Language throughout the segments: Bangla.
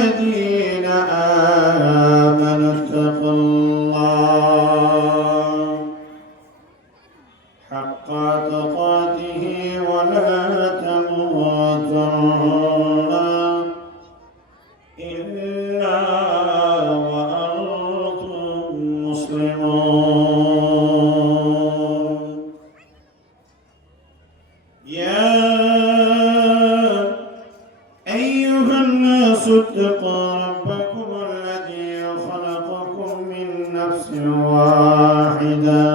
الذين آمنوا اتقوا الله حق تقاته ولا تموتن إلا وأنتم مسلمون. يا أيها الناس اتقوا ربكم الذي خلقكم من نفس واحدة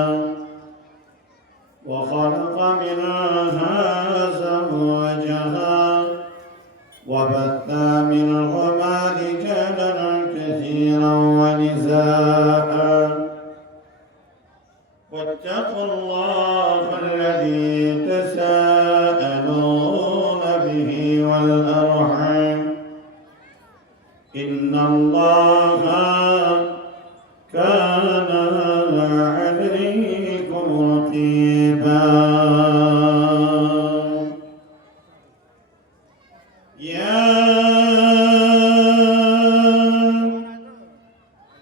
وخلق منها زوجها وبث منهما رجالا كثيرا ونساء واتقوا الله الذي تساءلون به والأرحام إن الله كان عليكم رقيبا. يا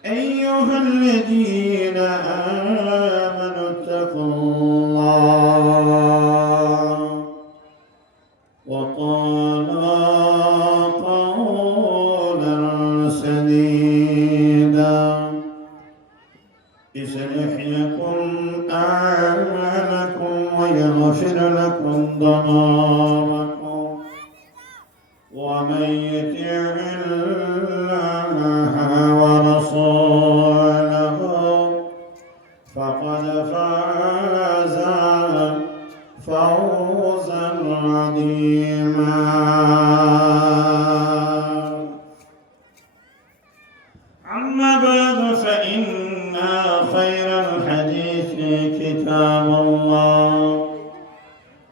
أيها الذين آمنوا اتقوا الله وقولوا قولا سديدا يصلح لكم أعمالكم ويغفر لكم ذنوبكم ومن يطع الله ورسوله فقد فاز فوزا عظيما. أما بعد فإن خير الحديث كتاب الله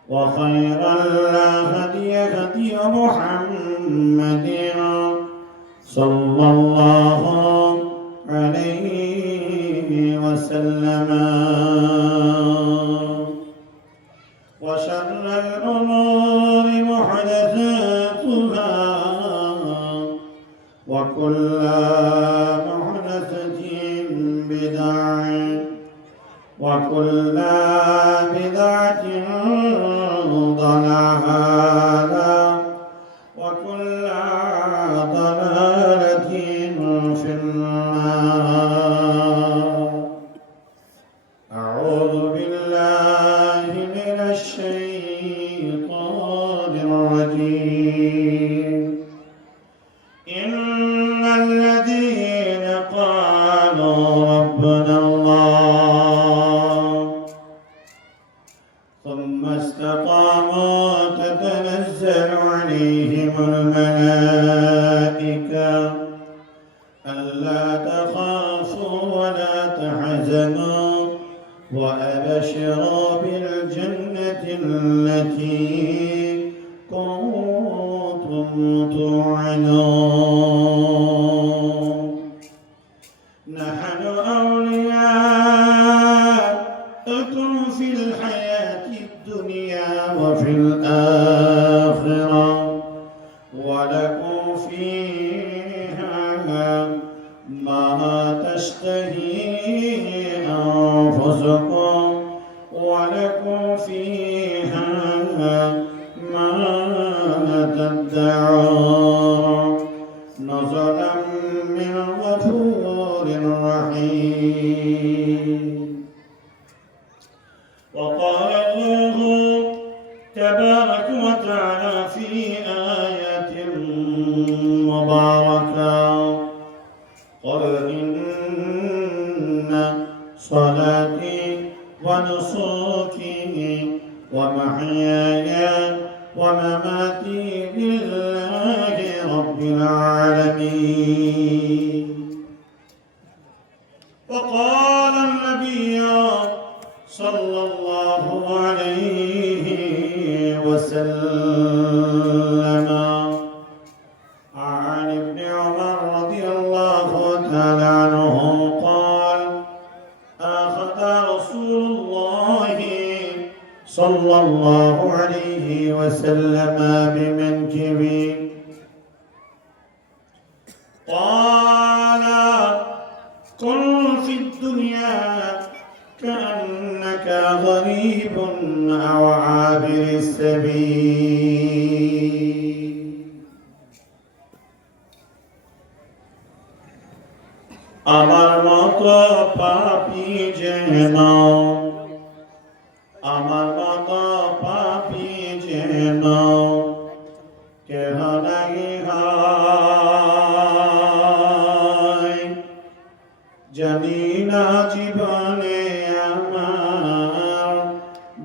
وخير الهدي هدي محمد صلى الله عليه وسلم وشر الأمور محدثاتها وكل محدثة بدعة وكل بدعة ضلالة وكل ضلالة في النار. أعوذ بالله من الشيطان الرجيم. إن الذين قالوا ربنا الله ثم استقاموا تتنزل عليهم الملائكة ألا تخافوا ولا تحزنوا وأبشروا بالجنة التي كنتم توعدون. نحن أولياؤكم في الحياة الدنيا وفي الآخرة ولكم فيها ما تشتهي أنفسكم ولكم فيها ما تدعون نزلا من غفور رحيم. وقال الله تبارك وتعالى في آية مباركة قل إن صلاتي ونسكي ومحياي ومماتي لله رب العالمين. وقال النبي صلى الله عليه وسلم عن ابن عمر رضي الله تعالى عنه قال أخذ رسول الله صلى الله عليه وسلم بمنكبي قال كن في الدنيا كأنك غريب أو عابر السبيل আমার মতো পাপী যেন আমার মতো পাপী যেন কেহ নাই হয় জানি না জীবনে আমার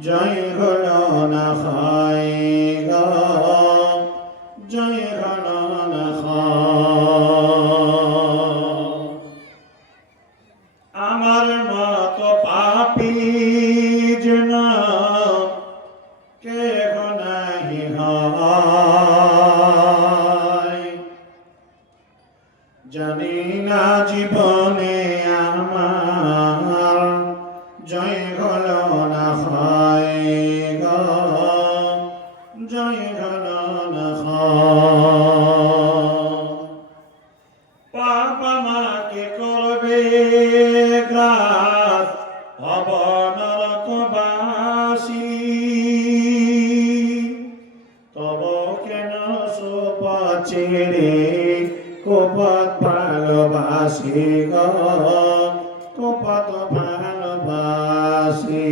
জয় হলো না হয় গো জয় হলো না আমার মতো পাপী যেন কেহ নাই হয় জানি না জীবনে আমার জয় হলো না হয় গো জয় হলো না পাপ আমাকে করবে গ্রাস হব নরকবাসী তব কেন সোপথ ছেড়ে কোপথ ভালোবাসি গো কোপথ ভালোবাসি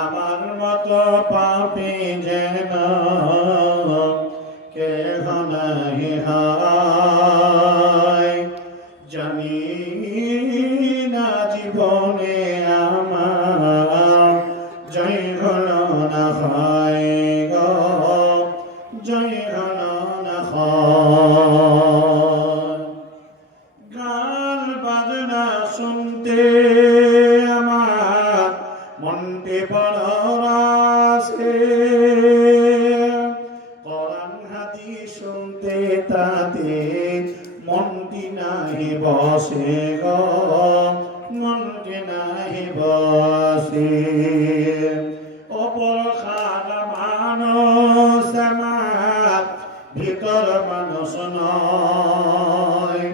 আমার মতো পাপী যেন কেহ নাই হয় জানি না জীবনে আমার জয় হলো না হয় গো জয় হলো না হয় গান বাজনা শুনতে আমার মনটি বড় রাসে কোরআন হাদিস শুনতে তাতে মনটি নাহি বসে গো মনটি নাহি বসে অপর খানা মানুষ আমার ভিতর মানুষ নয়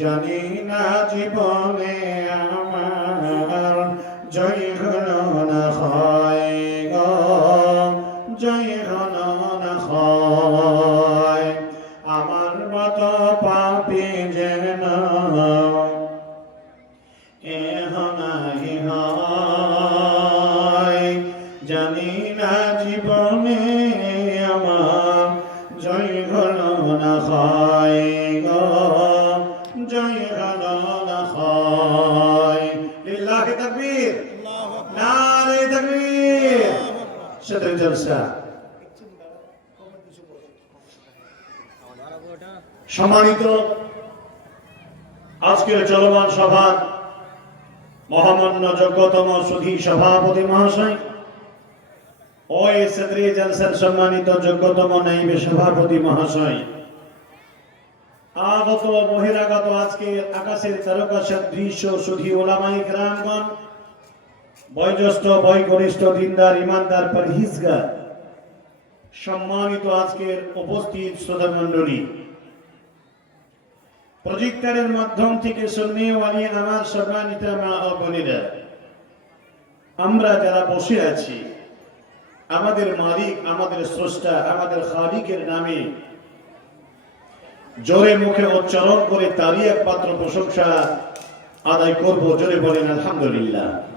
জানি না জীবনে আমার জয় হলো না হয় গো জয় হলো না হয় আমার মতো পাপী যেন কেহ নাই হয় জানি না জীবনে আমার জয় হলো না হয় গো জয় হলো না হয় লিল্লাহি তাকবীর নারে তাকবীর শতক জলসা সম্মানিত আজকের চলমান সভার মহামান্য যোগ্যতম সুধী সভাপতি মহাশয় ও এই সদরি জলসার সম্মানিত যোগ্যতম নাইবে সভাপতি মহাশয় আগত বহিরাগত আজকে আকাশের তারকা সদৃশ্য সুধী ওলামায়ে কেরামগণ বয়োজ্যেষ্ঠ বয়োকনিষ্ঠ দিনদার ইমানদার পরহেজগার সম্মানিত আজকের উপস্থিত শ্রোতামণ্ডলী প্রজেক্টরের মাধ্যম থেকে শুননেওয়ালি আমার সম্মানিত মা ও বোনেরা আমরা যারা বসে আছি আমাদের মালিক আমাদের স্রষ্টা আমাদের খালিকের নামে জোরে মুখে উচ্চারণ করে তারই একমাত্র প্রশংসা আদায় করব জোরে বলেন আলহামদুলিল্লাহ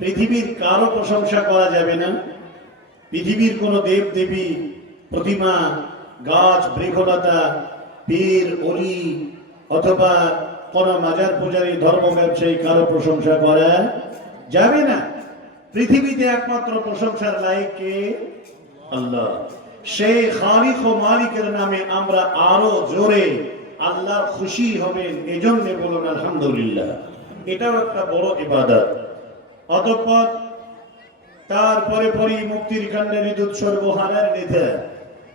পৃথিবীর কারো প্রশংসা করা যাবে না পৃথিবীর কোনো দেব দেবী প্রতিমা গাছ বৃক্ষলতা পীর অলি অথবা কোন মাজার পূজারী ধর্ম ব্যবসায়ী কারো প্রশংসা করা যাবে না পৃথিবীতে একমাত্র প্রশংসার লায়ক কে আল্লাহ সেই খালিক ও মালিকের নামে আমরা আরো জোরে আল্লাহ খুশি হবেন এজন্য বলুন আলহামদুলিল্লাহ এটাও একটা বড় ইবাদত অতঃপর তারপরে পরই মুক্তির কাণ্ডে বিদ্যুৎ সর্বহারার নেতা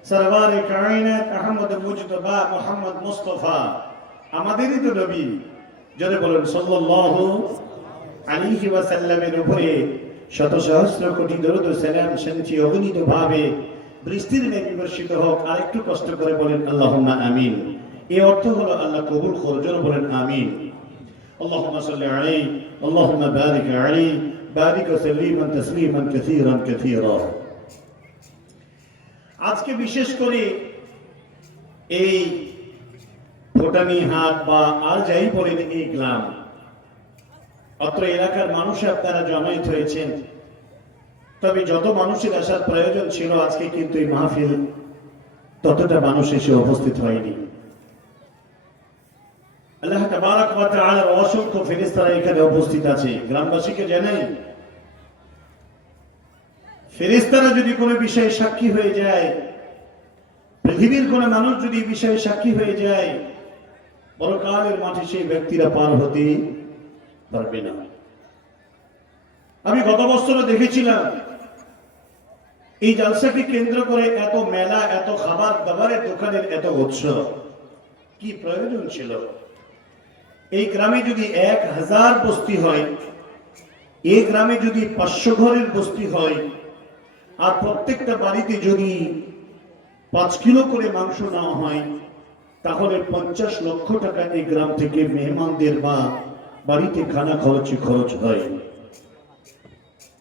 সরওয়ারে কায়নাত আহমদ মুজতবা মুহাম্মদ মুস্তাফা আমাদেরই তো নবী যদি বলেন সাল্লাল্লাহু আলাইহি ওয়াসাল্লামের উপরে শত সহস্র কোটি দরুদ ও সালাম শান্তি অগণিত ভাবে বৃষ্টির ন্যায় বিবর্ষিত হোক। আরেকটু কষ্ট করে বলেন আল্লাহুম্মা আমিন। এই অর্থ হলো আল্লাহ কবুল করুন, জোরে বলেন আমিন। আল্লাহুম্মা সাল্লি আলাইহি আল্লাহুম্মা বারিক আলাইহি বারিক ওয়া সাল্লিমান তাসলিমান কাসীরান কাসীরা। আজকে বিশেষ করে এই ভুটানি হাট বা আর যাই বলেন এই গ্রাম, অত্র এলাকার মানুষ আপনারা জমায়েত হয়েছেন। তবে যত মানুষের আসার প্রয়োজন ছিল আজকে কিন্তু এই মাহফিল ততটা মানুষ এসে উপস্থিত হয়নি। আল্লাহ তাবারাক ওয়া তাআলার অসংখ্য ফেরেশতারা এখানে উপস্থিত আছে। গ্রামবাসীকে জানাই, ফেরেশতারা যদি কোনো বিষয়ে সাক্ষী হয়ে যায়, পৃথিবীর কোনো মানুষ যদি এই বিষয়ে সাক্ষী হয়ে যায়, পরকালের মাঠে সেই ব্যক্তিরা পার হতে পারবে না। আমি গত বছর দেখেছিলাম এই জালসাকে কেন্দ্র করে এত মেলা, এত খাবার দাবারের দোকানের এত উৎসব, কি প্রয়োজন ছিল? এই গ্রামে যদি 1000 বস্তি হয়, এই গ্রামে যদি 500 ঘরের বস্তি হয়, আর প্রত্যেকটা বাড়িতে যদি 5 কিলো করে মাংস নেওয়া হয়, তাহলে 50 লক্ষ টাকা এই গ্রাম থেকে মেহমানদের বা বাড়িতে খানা খরচ হয়।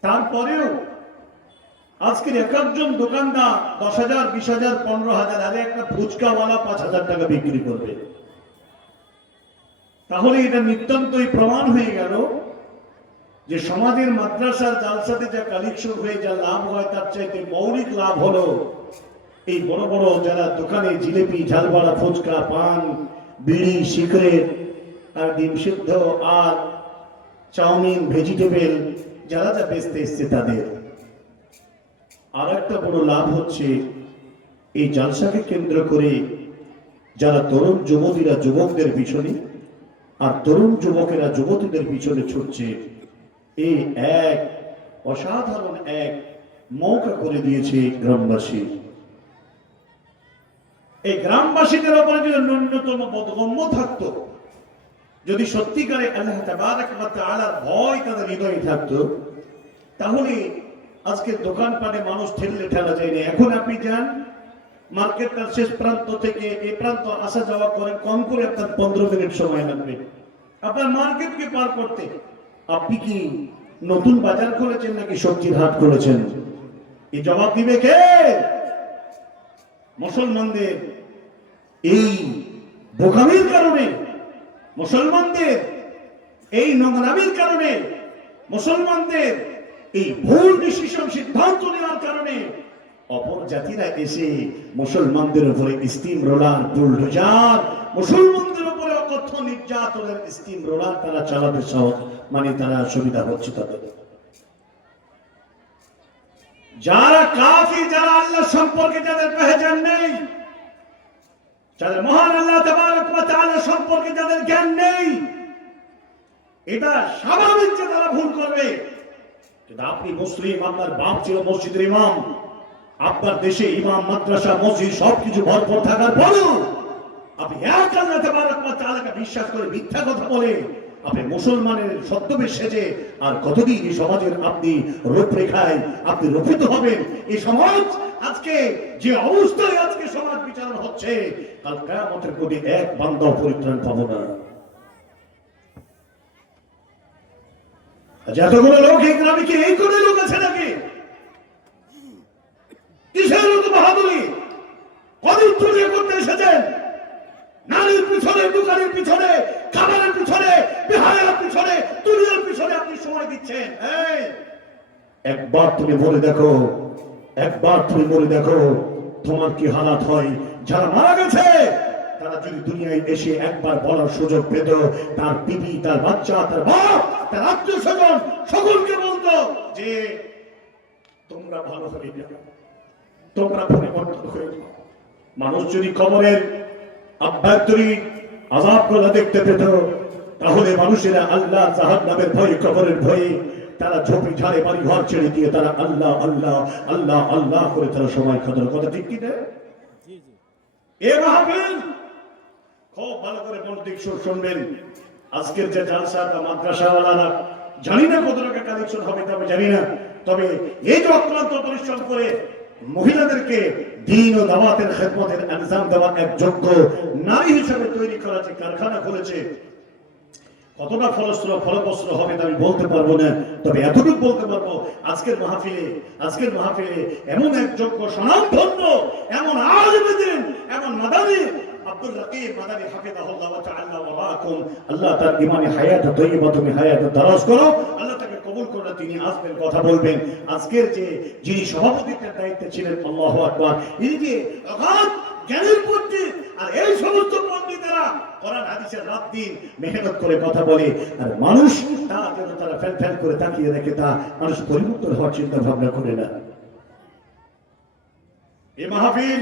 তারপরেও আজকের এক একজন দোকানদার 10,000, 20,000, 15,000, আরে একটা ফুচকাওয়ালা 5,000 টাকা বিক্রি করবে। তাহলে এটা নিতান্তই প্রমাণ হয়ে গেল যে সমাজের মাদ্রাসার জালসাতে যা কালেকশন হয়ে যা লাভ হয়, তার চাইতে মৌলিক লাভ হলো এই বড় বড় যারা দোকানে জিলেপি, ঝালবাড়া, ফুচকা, পান, বিড়ি, সিগারেট আর ডিম সিদ্ধ আর চাউমিন, ভেজিটেবল যারা যা বেচতে এসছে তাদের। আর একটা বড় লাভ হচ্ছে এই জালসাকে কেন্দ্র করে যারা তরুণ যুবতীরা যুবকদের পিছনে আর তরুণ যুবকেরা যুবতীদের পিছনে ছুটছে, এই এক অসাধারণ এক মৌকা করে দিয়েছে গ্রামবাসী। এই গ্রামবাসীদের উপরে যদি ন্যূনতম বোধগম্য থাকতো, যদি সত্যিকারে আল্লাহ তাবারাক ওয়া তাআলার ভয় তাদের হৃদয়ে থাকতো, তাহলে আজকে দোকানপাটে মানুষ ঠেললে ঠেলা যায় না। এখন আপনি যান মার্কেটটার শেষ প্রান্ত থেকে এই প্রান্ত আসা যাওয়া করেন, কম করে আপনার 15 মিনিট সময় লাগবে আপনার মার্কেটকে পার করতে। আপনি কি নতুন বাজার খুলেছেন নাকি সবজির হাট খুলেছেন? এই জবাব দিবে কে? মুসলমানদের এই বোকামির কারণে, মুসলমানদের এই নোংরামির কারণে, মুসলমানদের এই ভুল ডিসিশন সিদ্ধান্ত নেওয়ার কারণে অপর জাতিরা এসে মুসলমানদের উপরে স্টিম রোলার, বুলডোজার, মুসলমানদের উপরে অকথ্য নির্যাতনের স্টিম রোলার তারা চালাতে সহজ, মানে তারা সুবিধা হচ্ছে তাদের। যারা কাফির, যারা আল্লাহ সম্পর্কে যাদের পেহচান নেই, যাদের মহান আল্লাহ তাবারক ওয়া তাআলা সম্পর্কে যাদের জ্ঞান নেই, এটা স্বাভাবিক যে তারা ভুল করবে। কিন্তু আপনি মুসলিম, আপনার বাপ ছিল মসজিদের ইমাম, আপনার দেশে ইমাম, মাদ্রাসা, মসজিদ সবকিছু ভরপুর থাকার পরেও আপনি এক আল্লাহ তাবারক ওয়া তাআলাকে বিশ্বাস করে মিথ্যা কথা বলে আপনি মুসলমানের ছদ্মবেশ সেজে আর কতদিন এই সমাজের আপনি রূপরেখায় আপনি রূপিত হবেন? এই সমাজ আজকে যে অবস্থায় আজকে সমাজ বিচারণ হচ্ছে, কাল কিয়ামতের কোটে এক বান্দা পরিত্রাণ পাবো না। যতগুলো লোক এই গ্রামে কি এই করে লোক আছে নাকি? কিসের লোক বাহাদুরি? কদিন চুরিয়ে করতে এসেছেন? নারীর পিছনে, দোকানের পিছনে, খাবারের পিছনে, বিহারের পিছনে, দুনিয়ার পিছনে আপনি সময় দিচ্ছেন। একবার তুমি বলে দেখো, একবার তুমি বলে দেখো তোমার কি হালাত হয়। যারা মারা গেছে তারা যদি দুনিয়ায় এসে একবার বলার সুযোগ পেত, তার বিবি, তার বাচ্চা, তার বাপ, তার আত্মীয় স্বজন সকলকে বলতো যে তোমরা ভালো হয়ে যাও, তোমরা পরিবর্তন হয়ে যাও। মানুষ যদি কবরের আভ্যন্তরীণ আযাবগুলো দেখতে পেত, তাহলে মানুষেরা আল্লাহ জাহান্নামের ভয়ে, কবরের ভয়ে তারা ঝোপি ঝাড়ে বাড়ি ঘর ছেড়ে দিয়ে তারা আল্লাহ আল্লাহ আল্লাহ আল্লাহ করে তারা সময় কাটানোর কথা। ঠিক কি না? এ মাহফিল খুব ভালো করে মনোযোগ শুনবেন। আজকের যে জালসা মাদ্রাসাওয়ালারা জানি না কত টাকা কালেকশন হবে, তবে জানি না, তবে এই যে অক্লান্ত পরিশ্রম করে মহিলাদেরকে দ্বীন ও দাওয়াতের খেদমতের আঞ্জাম দেওয়ার এক যোগ্য নারী হিসেবে তৈরি করা যে কারখানা খুলেছে, কতটা ফলপ্রসূ হবে তা আমি বলতে পারবো না, তবে এতটুকু বলতে পারবো আজকের মাহফিলে এমন এক যোগ্য স্বনামধন্য, এমন আলেমে দ্বীন, এমন মাদানী আব্দুল রকিব মাদানী হাফিজাহুল্লাহ ওয়া তাআলা ওয়া বারাকুম, আল্লাহ তার ঈমানে হায়াত তয়্যিবা তুমি হায়াত দারাজ করো, আল্লাহ তাকে কবুল করে তিনি আসবেন, কথা বলবেন। আজকের যিনি সভাপতিত্বের দায়িত্বে ছিলেন, আল্লাহু আকবার, এই যে অগাধ জ্ঞানের পণ্ডিত, আর এই সমস্ত পণ্ডিতেরা কোরআন হাদিসের রাত দিন মেহনত করে কথা বলে, আর মানুষ তারা ফেল করে তাকিয়ে দেখে, তা মানুষ পরিবর্তন হওয়ার চিন্তা ভাবনা করে না। এই মাহফিল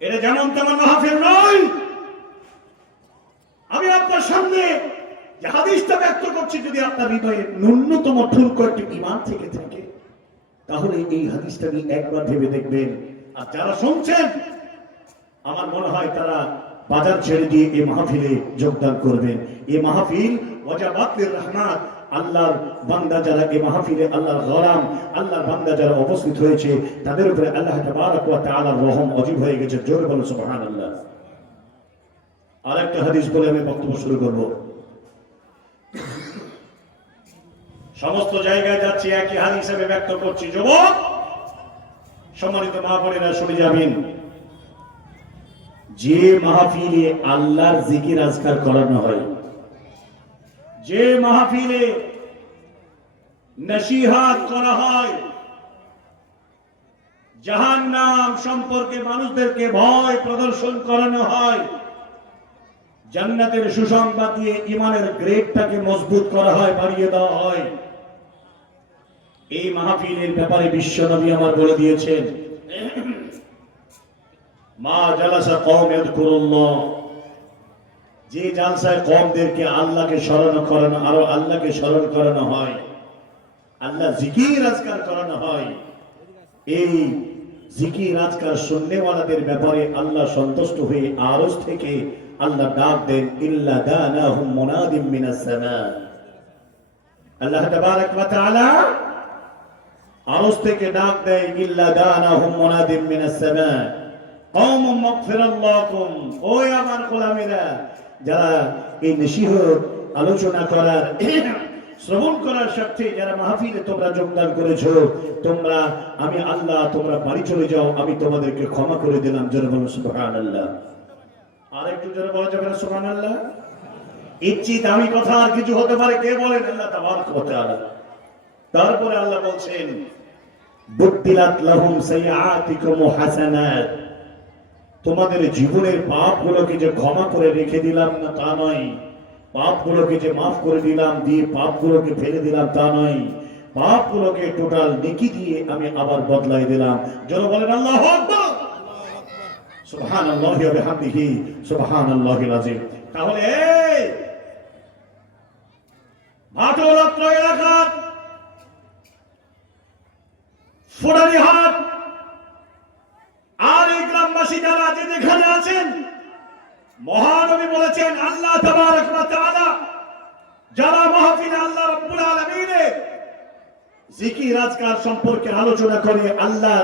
এটা যেমন তেমন মাহফিল নয়। আমি আপনার সামনে যে হাদিসটা ব্যক্ত করছি, যদি আপনার হৃদয়ে ন্যূনতম ঠুনকো একটি ঈমান থেকে থাকে, তাহলে এই হাদিসটা নিয়ে একবার ভেবে দেখবেন। আর যারা শুনছেন, আমার মনে হয় তারা বাজার ছেড়ে দিয়ে এই মাহফিলে যোগদান করবেন। এই মাহফিল ওয়াজাবাতুর রহমাত, আল্লাহর বান্দা যারা এই মাহফিলে, আল্লাহর গোলাম, আল্লাহর বান্দা যারা উপস্থিত হয়েছে, তাদের উপরে আল্লাহ তাবারক ওয়া তাআলার রহম অজীব হয়ে গেছে। জোরে বলুন সুবহানাল্লাহ। আরেকটা হাদিস বলে আমি বক্তব্য শুরু করব। সমস্ত জায়গায় যাচ্ছি, একই হাদিস হিসেবে ব্যক্ত করছি। যুবক, সম্মানিত মা বোনেরা শুনে যাবেন, যে মাহফিলে আল্লাহর জিকির আজকার করানো হয়, যে মাহফিলে নসিহত করা হয়, জাহান্নাম সম্পর্কে মানুষদেরকে ভয় প্রদর্শন করানো হয়, জান্নাতের সুসংবাদ দিয়ে ঈমানের গ্রেডটাকে মজবুত করা হয়, বাড়িয়ে দেওয়া হয়, এই মাহফিলের ব্যাপারে বিশ্বনবী আমার বলে দিয়েছেন, মা জালাসা কওম ইয়াযকুরুল্লাহ, যে জালসায় কওমদেরকে আল্লাহকে স্মরণ করানো, আরো আল্লাহকে স্মরণ করানো হয়, আল্লাহ জিকির আজকার করানো হয়, এই জিকির আজকার শুননেওয়ালাদের ব্যাপারে আল্লাহ সন্তুষ্ট হয়ে আরশ থেকে আল্লাহ ডাক দেন, ইল্লা দানাহুম মুনাদিম মিনাস সামা। আল্লাহ তাবারক ওয়া তাআলা আরশ থেকে ডাক দেয়, ইল্লা দানাহুম মুনাদিম মিনাস সামা কওমুম মাগফিরাল্লাহুম। ওই আমার গোলামেরা, যারা এই নসিহত আলোচনা করার, শ্রবণ করার স্বার্থে যারা মাহফিলে তোমরা যোগদান করেছো, তোমরা, আমি আল্লাহ, তোমরা বাড়ি চলে যাও, আমি তোমাদেরকে ক্ষমা করে দিলাম। জোরে বলুন সুবহানাল্লাহ। আর একটু জোরে বলা যাবে না সুবহানাল্লাহ? ইচ্ছি দামি কথা আর কিছু হতে পারে, কে বলেন? আল্লাহ তাবারক ওয়া তাআলা। তারপরে আল্লাহ বলছেন, বুদ্দিলাত লাহুম সাইয়্যাতিকুম হাসানাত, তোমাদের জীবনের পাপগুলোকে যে ক্ষমা করে রেখে দিলাম না তা নয়, পাপগুলোকে যে মাফ করে দিলাম, দিয়ে পাপগুলোকে ফেলে দিলাম তা নয়, পাপগুলোকে টোটাল নেকি দিয়ে আমি আবার বদলাই দিলাম। যারা বলেন আল্লাহু আকবার, সুবহানাল্লাহি ওয়া বিহামদিহি, সুবহানাল্লাহিল আযীম। তাহলে এই ভাটৌরাত্র এলাকার ফুটানিহাট আর এই গ্রামবাসী যারা যেখানে আছেন, মহানবী বলেছেন, আল্লাহ তাবারক ওয়া তাআলা যারা মাহফিলে আল্লাহ রাব্বুল আলামিনের জিকির আজকার সম্পর্কে আলোচনা করে, আল্লাহ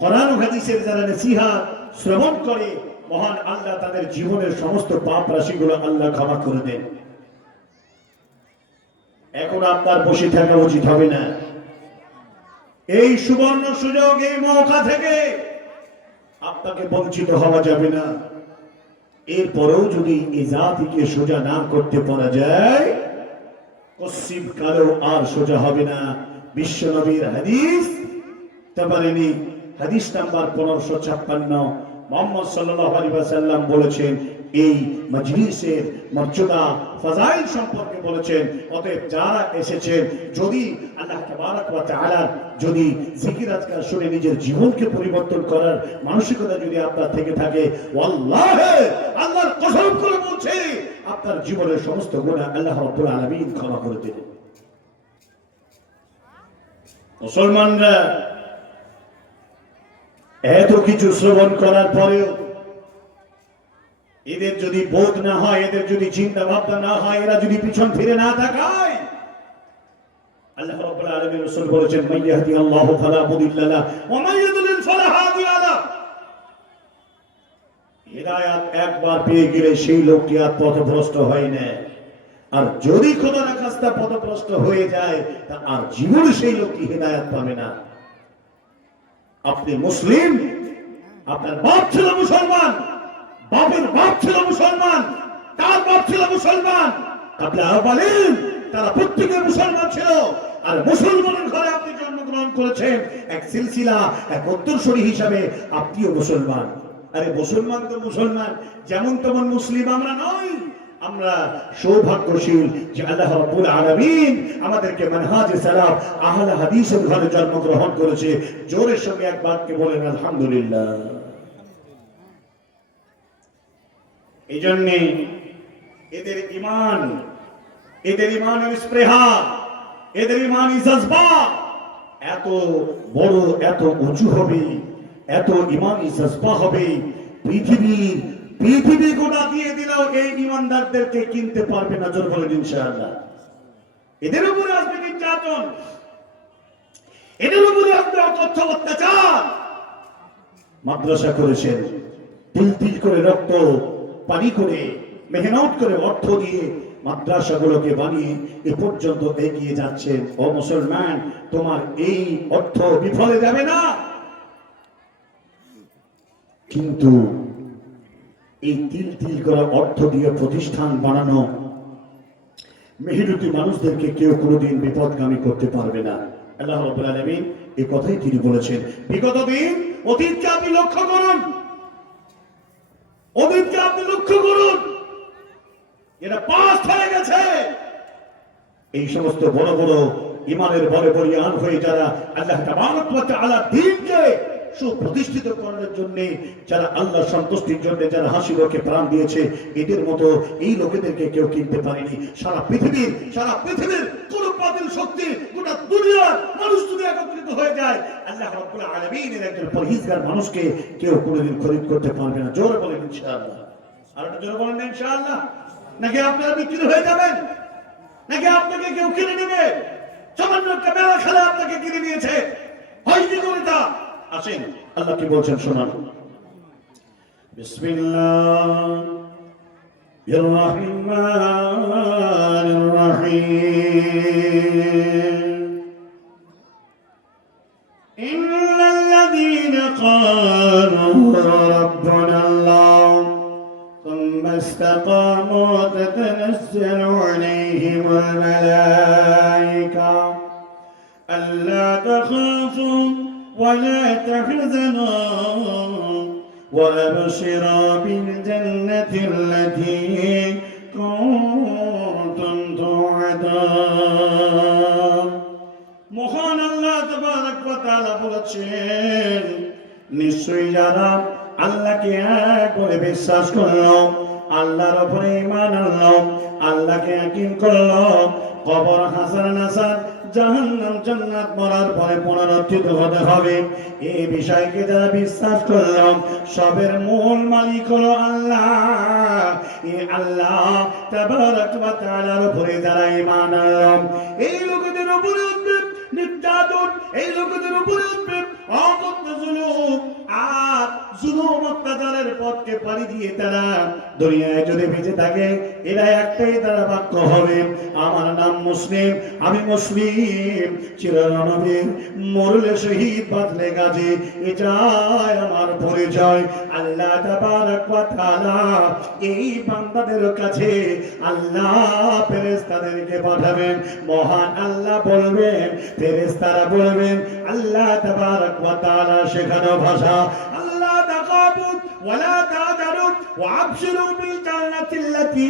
কোরআন ও হাদিসের যারা নসিহত শ্রবণ করে, মহান আল্লাহ তাদের জীবনের সমস্ত পাপ রাশিগুলো আল্লাহ ক্ষমা করে দেন। এখন আপনার বসে থাকা উচিত হবে না। এই সুবর্ণ সুযোগ, এই মৌকা থেকে আপনাকে বঞ্চিত হওয়া যাবে না। এরপরেও যদি এই জাতিকে সোজা না করতে পারা যায়, কসিব কালেও আর সোজা হবে না। বিশ্ব নবীর হাদিস তাবারানী হাদিস নাম্বার 1556, মুহাম্মদ সাল্লাল্লাহু আলাইহি ওয়াসাল্লাম বলেছেন, এই মজলিসের মর্যাদা ফাজাইল সম্পর্কে বলেছেন। অতএব যারা এসেছেন, যদি আল্লাহ তাবারক ওয়া তাআলা যদি জিকির আজকার শুনে নিজের জীবনকে পরিবর্তন করার মানসিকতা যদি আপনার থেকে থাকে, ওয়াল্লাহি আল্লাহর কসম করে বলছি, আপনার জীবনের সমস্ত গুনাহ আল্লাহ রাব্বুল আলামিন ক্ষমা করে দেবেন। মুসলমানরা এত কিছু শ্রবণ করার পরেও এদের যদি বোধ না হয়, এদের যদি চিন্তা ভাবনা না হয়, এরা যদি পিছন ফিরে না তাকায়, আল্লাহ রাব্বুল আলামিন রাসূল বলেছেন মাইয়াহদি আল্লাহু ফালা মুদিল্লা লাহু ওয়া মাইয়ুদ্লিল ফালা হাদিয়া লাহু। হিদায়াত একবার পেয়ে গেলে সেই লোকটি আর পথভ্রষ্ট হয় না। আর যদি খোদা না খাস্তা পথভ্রষ্ট হয়ে যায় তা আর জীবনে সেই লোকটি হিদায়াত পাবে না। আপনি মুসলিম, আপনার বাপ ছিল মুসলমান, বাপের বাপ ছিল মুসলমান, তার বাপ ছিল মুসলমান, আপনি আরো বলেন তারা প্রত্যেকে মুসলমান ছিল। আর মুসলমানের ঘরে আপনি জন্মগ্রহণ করেছেন, এক সিলসিলা, এক উত্তরসূরি হিসাবে আপনিও মুসলমান। আরে মুসলমান তো মুসলমান, যেমন তেমন মুসলিম আমরা নই। আমরা সৌভাগ্যশীল যে আল্লাহ রাব্বুল আলামিন আমাদেরকে মানহাজে সালাফ আহলে হাদিসের ঘরে জন্মগ্রহণ করেছে। জোরের সঙ্গে এক বাক্যে বলেন আলহামদুলিল্লাহ। এই জন্যে এদের ইমানের স্পৃহা, এদের ইমানি জজবা এত বড়, এত উঁচু হবে, এত ইমানি জজবা হবে, পৃথিবী গোটা দিয়ে দিলেও এই ইমানদারদেরকে কিনতে পারবে না। জোর বলেন ইনশাআল্লাহ। এদের উপরে আসবে নির্যাতন, এদের উপরে আসবে অকথ্য অত্যাচার। মাদ্রাসা করেছেন, তিল করে রক্ত পানি করে মেহনত করে অর্থ দিয়ে মাদ্রাসাগুলোকে বানিয়ে এ পর্যন্ত এগিয়ে যাচ্ছেন। ও মুসলমান, তোমার এই অর্থ বিফলে যাবে না। কিন্তু এই তিল করা অর্থ দিয়ে প্রতিষ্ঠান বানানো মেহনতি মানুষদেরকে কেউ কোনোদিন বিপদগামী করতে পারবে না। আল্লাহ রাব্বুল আলামিন এই কথাই তিনি বলেছেন। বিগত দিন অতীতকে আপনি লক্ষ্য করুন, অতীতকে আপনি লক্ষ্য করুন, এটা পাস্ট হয়ে গেছে। এই সমস্ত বড় বড় ইমানের বড় বড়িয়ান হয়ে যারা আল্লাহ তাবারক ওয়া তাআলা দ্বীনকে সুপ্রতিষ্ঠিত করার জন্য, যারা আল্লাহ সন্তুষ্টির জন্য যারা হাসি লোকে প্রাণ দিয়েছে, এদের মতো এই লোকেদেরকে কেউ কিনতে পারেনি। সারা পৃথিবীর কোন বাতিল শক্তি, গোটা দুনিয়ার মানুষ যদি একত্রিত হয়ে যায়, আল্লাহ রাব্বুল আলামিনের একজন পরহেজগার মানুষকে কেউ কোনোদিন খরিদ করতে পারবে না। জোরে বলেন ইনশাআল্লাহ। আর একটা জোরে বলেন ইনশাআল্লাহ। নাকি আপনারা বিক্রি হয়ে যাবেন, নাকি আপনাকে কেউ কিনে নেবে? সামান্য একটা মেলা খেলা আপনাকে কিনে নিয়েছে, হয়নি কবিতা। আসেন আল্লাহ কি বলছেন শোনান। বিসমিল্লাহির রহমানির রহিম। ইন্নাল্লাযীনা ক্বালু রাব্বুনাল্লাহ সুম্মা ইসতাকামু তাতানাজ্জালু আলাইহিমুল মালায়েকা আল্লা তাখাফু ولا تحزنوا وأبشروا بالجنة التي كنتم توعدون। মহান আল্লাহ তাবারক ওয়া তাআলা বলেছেন, নিশ্চয়ই যারা আল্লাহকে এক বলে বিশ্বাস করলো, আল্লাহর উপরে ঈমান আনলো, আল্লাহকে ইয়াকিন করলো, কবর হাসার নাসার জাহান্নাম জান্নাত মরার পরে পুনরুত্থিত হতে হবে, এই বিষয়কে যারা বিশ্বাস করল, সবের মূল মালিক হলো আল্লাহ। এই আল্লাহ তাবারক ওয়া তাআলার উপরে যারা ঈমান আনল, এই লোকদের উপরে উঠবে নির্যাতন, এই লোকদের উপরে উঠবে অকথ্য জুলুম, আর জুলুম অত্যাচারের পথকে পাড়ি দিয়ে তারা দুনিয়ায় যদি বেঁচে থাকে, এরা একটাই তারা বাক্য হবে, আমার নাম মুসলিম, আমি মুসলিম, চিরনবীর মরলে শহীদ বাঁচলে গাজী, এটাই আমার পরিচয়। আল্লাহ তাবারক ওয়া তাআলা এই বান্দাদের কাছে আল্লাহ ফেরেশতাদেরকে পাঠাবেন। মহান আল্লাহ বলবেন, ফেরেশতারা বলবেন, আল্লাহ তাবারক ওয়া তাআলা শেখানো ভাষা, আল্লাহ তাকাবু ওয়ালা তাজারু ওয়াবশিরু বিল জান্নাতিল্লাতী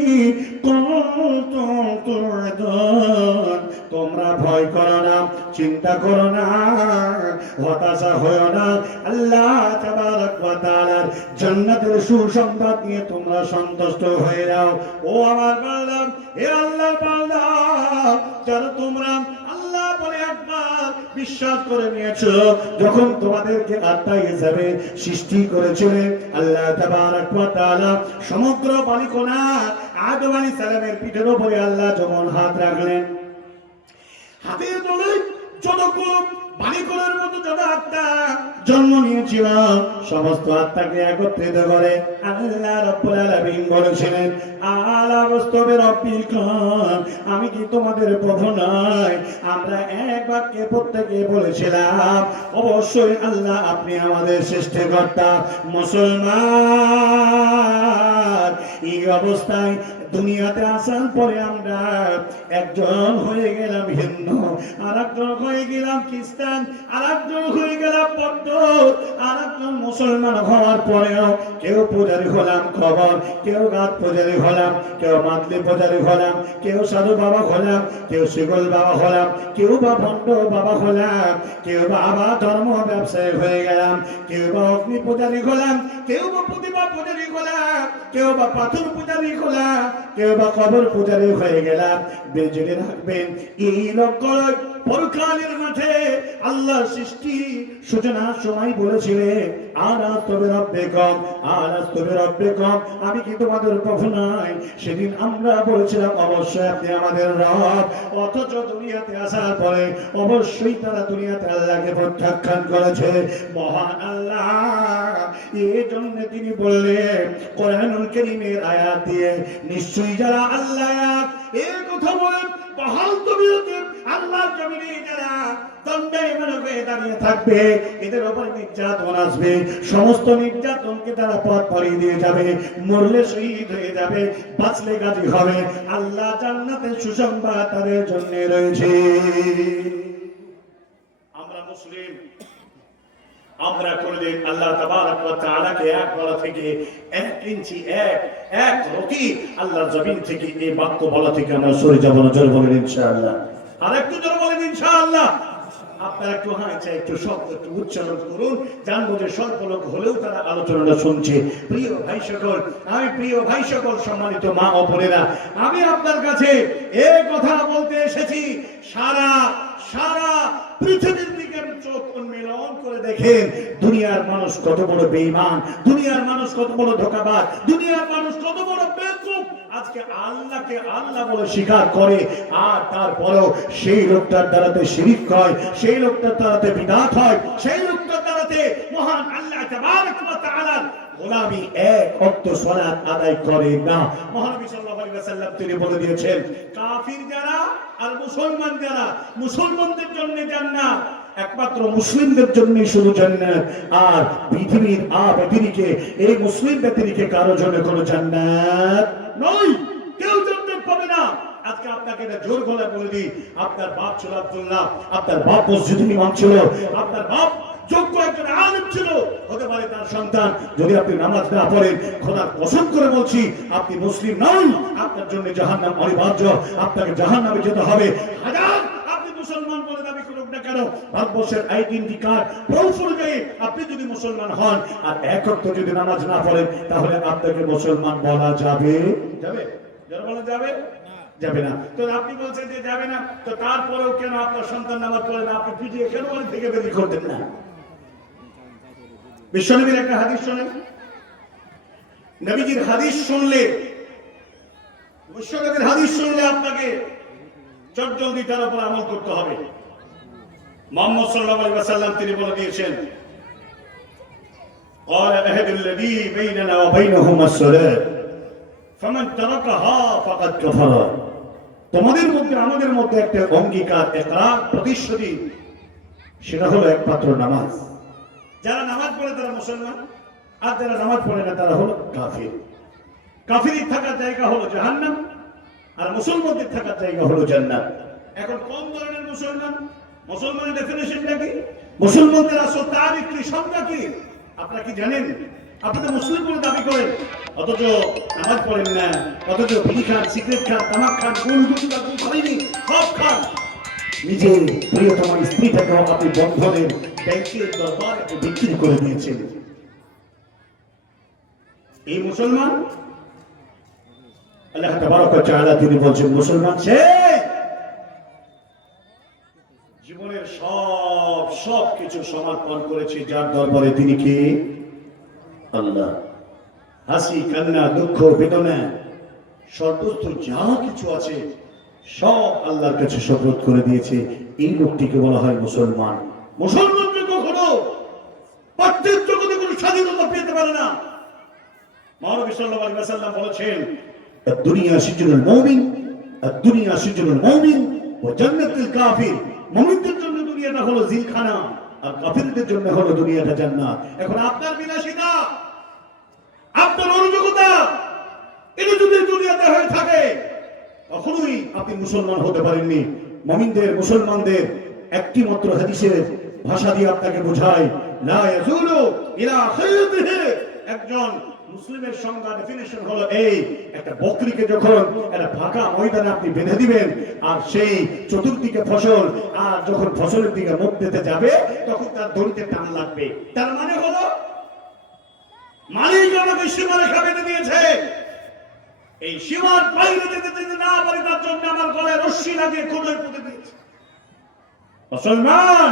কুনতুম তু'আদুন। তোমরা ভয় করো না, চিন্তা করো না, হতাশা হয়ো না, আল্লাহ তাবারক ওয়া তাআলার জান্নাতের সুসংবাদ নিয়ে তোমরা সন্তুষ্ট হয়ে যাও। ও আমার বান্দা, হে আল্লাহর বান্দা, যারা তোমরা আল্লাহ বলে একবার বিশ্বাস করে নিয়েছো, যখন তোমাদেরকে আত্মা হিসাবে সৃষ্টি করেছিলেন, আল্লাহ তাবারক ওয়া তাআলা সমগ্র বালিকোনা আদম আলাইহিস সালামের পিঠের উপরে আল্লাহ যখন হাত রাখলেন, হাতে তোলে যতগুলো বালিকলের মতো যত আত্মা জন্ম নিয়েছিল সমস্ত আত্মাকে একত্রিত করে আল্লাহ রাব্বুল আলামিন বলেছিলেন আলা বাস্তবে রব্বিল কাম, আমি কি তোমাদের প্রভু নয়? আমরা এক বাক্যে প্রত্যেকে বলেছিলাম অবশ্যই আল্লাহ আপনি আমাদের সৃষ্টিকর্তা। মুসলমান এই অবস্থায় দুনিয়াতে আসার পরে আমরা একজন হয়ে গেলাম হিন্দু, আর একজন হয়ে গেলাম খ্রিস্টান, আর একজন হয়ে গেলাম বৌদ্ধ, আর একজন মুসলমান হওয়ার পরেও কেউ পূজারি হলাম খবর, কেউ গাছ পূজারি হলাম, কেউ মাতলি পূজারি হলাম, কেউ সাধু বাবা হলাম, কেউ শিগল বাবা হলাম, কেউ বা ভণ্ড বাবা হলাম, কেউ বা আবার ধর্ম ব্যবসায়ী হয়ে গেলাম, কেউ বা অগ্নি পূজারি হলাম, কেউ বা প্রতিমা পূজারি হলাম, কেউ বা পাথর পূজারি হলাম, কেউ বা কবর পূজারি হয়ে গেলাম। বেজেনে রাখবেন এই লক্ষ্য পরকালের মাঠে আল্লাহ সৃষ্টি সূচনার সময় বলেছিলেন আলাস তবে রব্বে কম, আলাস তবে রব্বে কম, আমি কি তোমাদের প্রভু নয়? সেদিন আমরা বলেছিলাম অবশ্যই আপনি আমাদের রব। অথচ দুনিয়াতে আসার পরে অবশ্যই তারা দুনিয়াতে আল্লাহকে প্রত্যাখ্যান করেছে। মহান আল্লাহ এই জন্য তিনি বললেন কোরআনুল কারীমের আয়াত দিয়ে, নিশ্চয়ই যারা আল্লাহ এই কথা বলেন বহাল তবিয়তে আল্লাহর জমিনে যারা দণ্ডায়মান হয়ে দাঁড়িয়ে থাকবে, এদের উপরে নির্যাতন আসবে, সমস্ত নির্যাতনকে তারা পথ পাড়িয়ে দিয়ে যাবে, মরলে শহীদ হয়ে যাবে, বাঁচলে গাজী হবে। আল্লাহ জান্নাতের সুসংবাদ তাদের জন্য রয়েছে। আমরা মুসলিম, আমরা কোনদিন আল্লাহ তাবারক ওয়া তাআলাকে এক বলা থেকে 1 ইঞ্চি এক রতি আল্লাহর জমিন থেকে এই বাক্য বলা থেকে আমরা সরে যাব না। জোরে বলেন ইনশাআল্লাহ। আর একটু জোরে বলেন ইনশাআল্লাহ। আপনারা একটু হাঁচা একটু শব্দ একটু উচ্চারণ করুন, জানবো যে স্বল্প লোক হলেও তারা আলোচনাটা শুনছে। প্রিয় ভাই সকল, প্রিয় ভাই সকল, সম্মানিত মা ও বোনেরা, আমি আপনার কাছে এই কথা বলতে এসেছি, সারা পৃথিবীর দিকে চোখ উন্মিলন করে দেখেন দুনিয়ার মানুষ কত বড় বেঈমান, দুনিয়ার মানুষ কত বড় ধোঁকাবাজ, দুনিয়ার মানুষ কত বড় বেকুব। আজকে আল্লাহকে আল্লাহ বলে স্বীকার করে, আর তারপরেও সেই লোকটার দ্বারাতে শিরিক হয়, সেই লোকটার দ্বারাতে বিদআত হয়, সেই লোকটার দ্বারাতে মহান আল্লাহ তাবারক ওয়া তাআলার গোলামি এক ওয়াক্ত সালাত আদায় করে না। মহানবী সাল্লাল্লাহু আলাইহি ওয়াসাল্লাম তিনি বলে দিয়েছেন কাফির যারা আর মুসলমান যারা, মুসলমানদের জন্য জান্নাত, একমাত্র মুসলিমদের জন্যই শুধু জান্নাত, আর পৃথিবীর ব্যতিরিকে এই মুসলিম ব্যতিরিকে কারো জন্য কোনো জান্নাত নয়, কেউ জান্নাত পাবে না। আজকে আপনাকে এটা জোর গলায় বলে দিই, আপনার বাপ ছিল আব্দুল্লাহ, আপনার বাপ মসজিদের ইমাম ছিল, আপনার বাপ যোগ্য একজন আলেম ছিল, হতে পারে তার সন্তান যদি আপনি নামাজ না পড়েন, খোদার কসম করে বলছি আপনি মুসলিম নন, আপনার জন্য জাহান্নাম অনিবার্য, আপনাকে জাহান্নামে যেতে হবে। হাজার আপনি মুসলমান বলে দাবি করুন না কেন, ভারতবর্ষের আইডেন্টি কার্ড প্রুফ অনুযায়ী আপনি যদি মুসলমান হন আর এক ওয়াক্ত যদি নামাজ না পড়েন, তাহলে আপনাকে মুসলমান বলা যাবে? যাবে? যারা বলা যাবে? যাবে না। তো আপনি বলছেন যে যাবে না, তো তারপরেও কেন আপনার সন্তান নামাজ পড়ে না? আপনি পিটিয়ে কেন বাড়ি থেকে বেরিয়ে করতেন না? বিশ্বনবীর একটা হাদিস শোনেন, নবীজির হাদিস শুনলে, বিশ্বনবীর হাদিস শুনলে আপনাকে চটজলদি তার উপর আমল করতে হবে। মুহাম্মদ সাল্লাল্লাহু আলাইহি ওয়াসাল্লাম তিনি বলে দিয়েছেন قال العهد الذي بيننا وبينهم الصلاة فمن تركها فقد كفر। তোমাদের মধ্যে আমাদের মধ্যে একটা অঙ্গীকার, ইকরার, প্রতিশ্রুতি, সেটা হলো একমাত্র নামাজ। যারা নামাজ পড়ে তারা মুসলমান, আর যারা নামাজ পড়ে না তারা হলো কাফির। কাফিরের থাকার জায়গা হলো জাহান্নাম, আর মুসলমানদের থাকার জায়গা হলো জান্নাত। এখন কোন ধরনের মুসলমান? মুসলমানের ডেফিনিশনটা কি? মুসলমানদের আসল তারিখ কি, সংজ্ঞা কি আপনারা কি জানেন? আপনি তো মুসলিম বলে দাবি করেন, অথচ নামাজ পড়েন না, অথচ বিড়ি খান, সিগারেট খান, তামাক খান, খাইনি, সব খান। নিজের প্রিয়তম স্ত্রীটাকেও আপনি বন্ধনের ব্যাংকের দরবারে বিক্রি করে দিয়েছেন। এই মুসলমান? আল্লাহ তাবারক ওয়া তাআলা তিনি বলছেন মুসলমান সে জীবনের সব কিছু সমর্পণ করেছে যার দরবারে, তিনি কি? আল্লাহ। হাসি, কান্না, দুঃখ, বেদনা, সর্বস্ব যা কিছু আছে সব আল্লাহর কাছে শপথ করে দিয়েছে। এই লোকটিকে বলা হয় মুসলমান। মুসলমান কখনো পার্থিব জগতে কোনো স্বাধীনতা পেতে পারে না। মহানবী সাল্লাল্লাহু আলাইহি ওয়াসাল্লাম বলেছেন, দুনিয়া সিজনুল মুমিন, দুনিয়া সিজনুল মুমিন ওয়া জান্নাতুল কাফির। মুমিনদের জন্য দুনিয়াটা হলো জিলখানা, আর কাফিরদের জন্য হলো দুনিয়াটা জান্নাত। এখন আপনার বিলাসিতা, আপনার অনুযোগতা এটা যদি দুনিয়াতে হয়ে থাকে, কখনোই আপনি মুসলমান হতে পারেননি। মুমিনদের, মুসলমানদের একটি মাত্র হাদিসের ভাষা দিয়ে আপনাকে বোঝায়, লা ইয়াজুলু ইলা খায়রিহি। একজন মুসলিমের সংজ্ঞা, ডেফিনিশন হলো এই: একটা বকরিকে যখন একটা ফাঁকা ময়দানে আপনি বেঁধে দিবেন, আর সেই চতুর্দিকে ফসল, আর যখন ফসলের দিকে মুখ দিতে যাবে তখন তার দড়িতে টান লাগবে। তার মানে হলো মালিক আমাকে সীমারেখা বেঁধে দিয়েছে, এই সীমার বাইরে যেতে যেতে না পারি তার জন্য আমার গলায় রশ্মি লাগিয়ে কোমরে পুঁতে দিয়েছে। মুসলমান,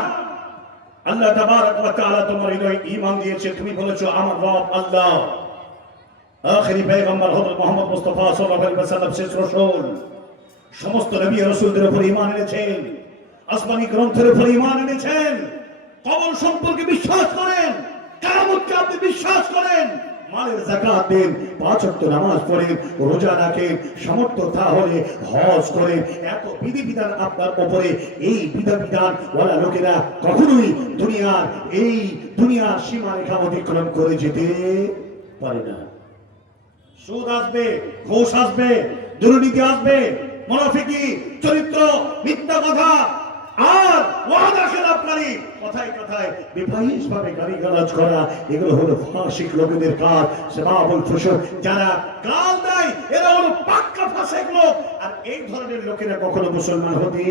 আল্লাহ তাবারক ওয়া তাআলা তোমার হৃদয়ে ঈমান দিয়েছে। তুমি বলেছো আমার রব আল্লাহ। আখেরি পয়গম্বর হযরত মুহাম্মদ মুস্তাফা সাল্লাল্লাহু আলাইহি ওয়াসাল্লাম শেষ রাসূল। সমস্ত নবী ও রাসূলদের উপর ঈমান এনেছেন, আসমানী গ্রন্থের উপর ঈমান এনেছেন, কবর সম্পর্কে বিশ্বাস করেন, কিয়ামতকে আপনি বিশ্বাস করেন, মালের যাকাত দেন, 5 ওয়াক্ত নামাজ পড়েন, রোজা রাখেন, সামর্থ্য তাহলে হজ করেন। এত বিধিবিধান আপনার উপরে, এই বিধিবিধান ওয়ালা লোকেরা কখনোই দুনিয়ার সীমারেখা অতিক্রম করে যেতে পারে না। সুদ আসবে, ঘুষ আসবে, দুর্নীতি আসবে, মুনাফিকি, চরিত্র, মিথ্যা কথা, আর ওয়াদা খেলাপকারী, কথায় কথায় বেফাহিশভাবে গালিগালাজ করা, এগুলো হলো ফাসিক লোকেদের কাজ। সেবাবুল ফুসুক, যারা গাল দেয় এরা হলো পাক্কা ফাসিক লোক। আর এই ধরনের লোকেরা কখনো মুসলমান হতে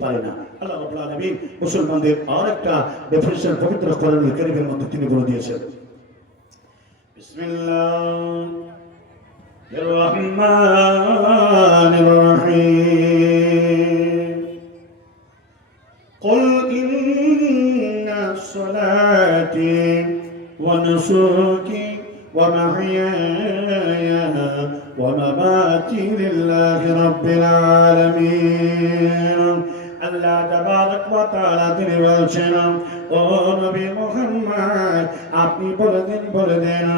পারে না। আল্লাহ রাব্বুল আলামিন মুসলমানদের আরেকটা ডেফিনিশন পবিত্র কোরআনুল কারীমের মধ্যে তিনি বলে দিয়েছেন, বিসমিল্লাহির রহমানির রহিম, قل إن صلاتي ونسكي ومحياي ومماتي لله رب العالمين। আল্লাহ তাবারক ওয়া তাআলা তিনি বলছেন, ও নবী মুহাম্মদ, আপনি বলে দেন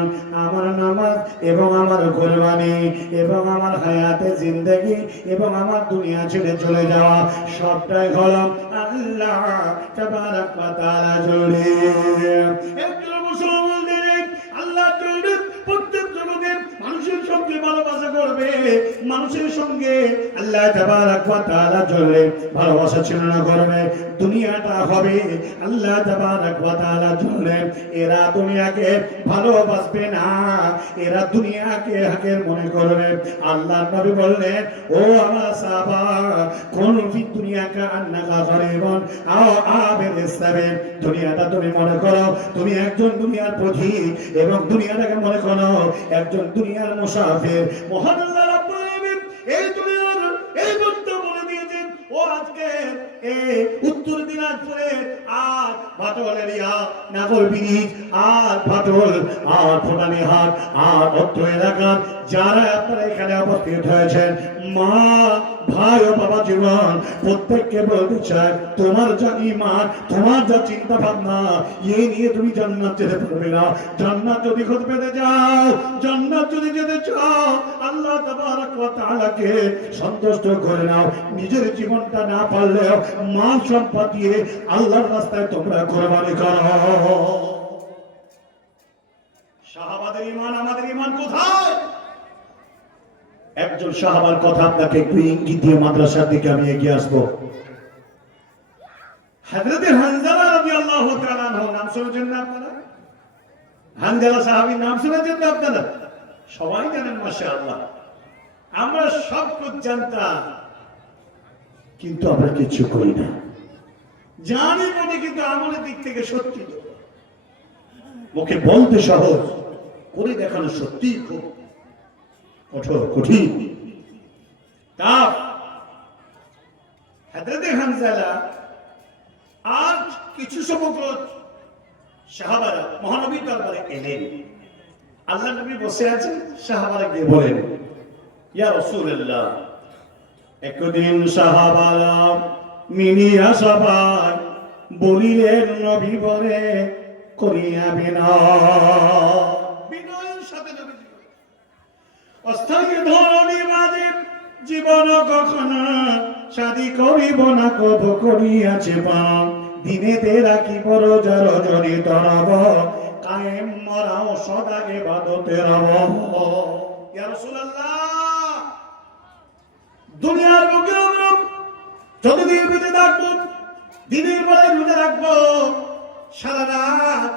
আমার নামাজ এবং আমার কুরবানি এবং আমার হায়াতে জিন্দেগি এবং আমার দুনিয়া ছেড়ে চলে যাওয়া সবটাই হলো আল্লাহ তাবারক ওয়া তাআলা জন্য। একজন মুসলমানদের আল্লাহ জন্য প্রত্যেক জগতে মানুষের সঙ্গে ভালোবাসা করবে, মানুষের সঙ্গে আল্লাহ তাবারক ওয়া তাআলা জন্য ভালোবাসা ছিলনা করবে। দুনিয়াটা হবে আল্লাহ তাবারক ওয়া তাআলা জন্য। এরা দুনিয়াকে ভালোবাসবে না, এরা দুনিয়াকে হাকের মনে করবে। আল্লাহর নবী বললেন, ও আমার সাহাবা, কোন ফি দুনিয়াকা আন্নাকা গরিবুন আও আবিরুস সাবিল। দুনিয়াটা তুমি মনে করো তুমি একজন দুনিয়ার পথিক, এবং দুনিয়াটাকে মনে করো একজন দুনিয়ার মুসাফির। মহান আল্লাহ রাব্বুল আলামিন এই দুনিয়ার এই বক্তব্য বলে দিয়েছেন। ও আজকে এই উত্তর দিনাজপুরের আর ভাটল এরিয়া, নাগর ব্রিজ আর ভাটল আর ফোটানিহাট আর অত্র এলাকার যারা আপনারা এখানে উপস্থিত হয়েছেন, মা, ভাই ও বাবা জীবন, প্রত্যেককে বলতে চাই, তোমার যা ঈমান, তোমার যা চিন্তা ভাবনা, এই নিয়ে তুমি জান্নাত যেতে পারবে না। জান্নাত যদি খুঁজে পেতে যাও, জান্নাত যদি যেতে চাও, আল্লাহ তাবারক ওয়া তাআলাকে সন্তুষ্ট করে নাও। নিজের জীবনটা না পারলেও মাল সম্পদ দিয়ে আল্লাহর রাস্তায় তোমরা কুরবানি করো। সাহাবাদের ঈমান, আমাদের ঈমান কোথায়? একজন সাহাবার কথা আপনাকে একটু ইঙ্গিত দিয়ে মাদ্রাসার দিকে আমি এগিয়ে আসবো। হযরত হানজালা রাদিয়াল্লাহু তাআলা আনহু, নাম শুনেছেন না আপনারা? হানজালা সাহাবীর নাম শুনেছেন না আপনারা? সবাই জানেন মাশাআল্লাহ। আমরা সব কিছু জানতাম, কিন্তু আমরা কিছু করি না। জানি বলে কিন্তু আমলের দিক থেকে সত্যি মুখে বলতে সহজ, করে দেখানো সত্যি খুব কঠোর, কঠিন। হযরত হানজালা আজ কিছু সংখ্যক সাহাবারা মহানবীর দরবারে এলেন। আল্লাহ নবী বসে আছেন, সাহাবারা গিয়ে বলেন, ইয়া রাসূলুল্লাহ, একদিন সাহাবারা মিলিয়া সবাই বলিলেন নবী বলে করিয়া বিনয়ের সাথে অস্থায়ী ধরনী মাঝে জীবন কখনো শাদি করিব না কব করিয়াছে পান দিনেতে রাখি বড় যার জনি তরব কায়েম মরাও সদা ইবাদতে রব ইয়া রাসূলুল্লাহ দুনিয়ার বুকে আমরা যতদিন বেঁচে থাকবো দিনের বেলায় রোজা রাখবো সারা রাত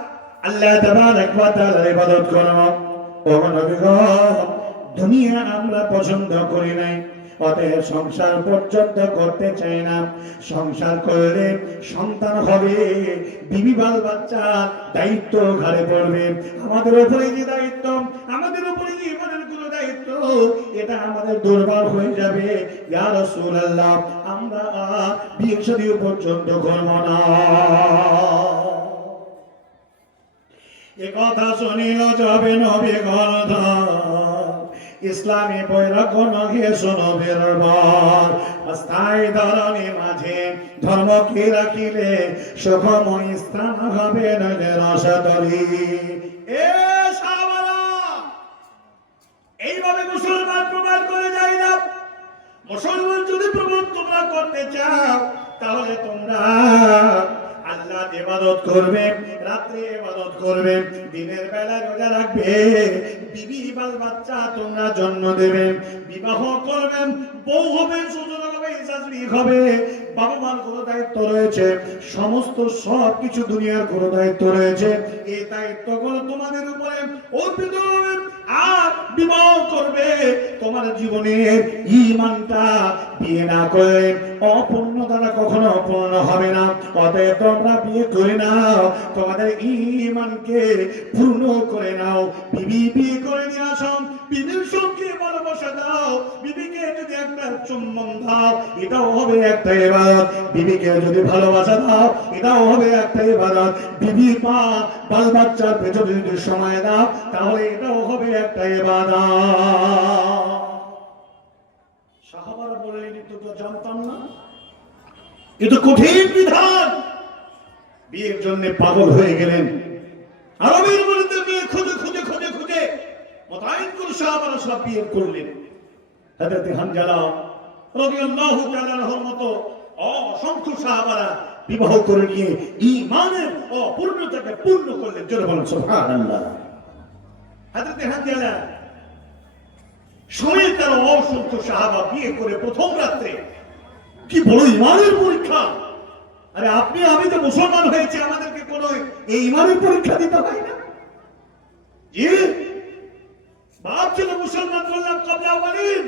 আল্লাহ তাবারক ওয়া তাআলার ইবাদত করব ও নবী গো দুনিয়া আমরা পছন্দ করি নাই অতএব সংসার পর্যন্ত করতে চাই না সংসার করলে সন্তান হবে বিবি বাল বাচ্চা দায়িত্ব ঘাড়ে পড়বে আমাদের উপরে যে দায়িত্ব আমাদের উপরে যে ইমানের গুলো দায়িত্ব এটা আমাদের দুর্বল হয়ে যাবে ইয়া রাসূলুল্লাহ আমরা বিয়ে শাদী পর্যন্ত করব না এ কথা শুনিল যাবে নবী গর্ধ ইসলামী বৈরাগ্য হে শোনবের বর অস্থায়ী ধরনী মাঝে ধর্মকে রাখিলে সুখময় স্থান হবে নইলে রসতরি এ সাহাবারা এইভাবে মুসলমান প্রমাণ করে যায় না মুসলমান যদি প্রমাণ তোমরা করতে চাও তাহলে তোমরা আল্লাহ ইবাদত করবে রাতে ইবাদত করবে দিনের বেলা রোজা রাখবে বিবি বাল বাচ্চা তোমরা জন্ম দেবে বিবাহ করবেন বউ হবে শ্বশুর হবে শাশুড়ি হবে বাবা মার কোনো দায়িত্ব রয়েছে সমস্ত সব কিছু দুনিয়ার কোনো দায়িত্ব রয়েছে এই দায়িত্বগুলো তোমাদের উপরে অর্পিত হবে আর বিবাহ করবে তোমার জীবনের ঈমানটা বিয়ে না করে অপূর্ণ দ্বারা কখনো অপূর্ণ হবে না অতএব তোমরা বিয়ে করে নাও তোমাদের ঈমানকে পূর্ণ করে নাও বিবি বিয়ে করে নিয়ে আসো বিবির সঙ্গে ভালোবাসা দাও বিবিকে যদি একটা চুম্বন দাও এটাও হবে একটা ইবাদত বিবিকে যদি ভালোবাসা দাও এটাও হবে একটা ইবাদত বিবি মা বাল বাচ্চার পেছনে যদি সময় দাও তাহলে এটাও হবে একটা ইবাদত সাহাবারা বললেন তো জানতাম না এটা কঠিন বিধান বিয়ের জন্য পাগল হয়ে গেলেন আরবের মধ্যে বিয়ে খুঁজে খুঁজে খুঁজে খুঁজে মোতায়েন করে সাহাবারা সব বিয়ে করলেন হযরত হানজালা রাদিয়াল্লাহু তাআলা আনহুর মতো অসংখ্য সাহাবারা বিবাহ করে নিয়ে ঈমানের অপূর্ণতাকে পূর্ণ করলেন জোরে বলেন সুবহানাল্লাহ হযরত হানজালা সময় তার অসংখ্য সাহাবা বিয়ে করে প্রথম রাত্রে কি বড় ঈমানের পরীক্ষা আরে আপনি আমি তো মুসলমান হয়েছে আমাদেরকে কোন এই ঈমানের পরীক্ষা দিতে হয় না জি বাপ ছিল মুসলমান বললাম কবলা ওয়ালিদ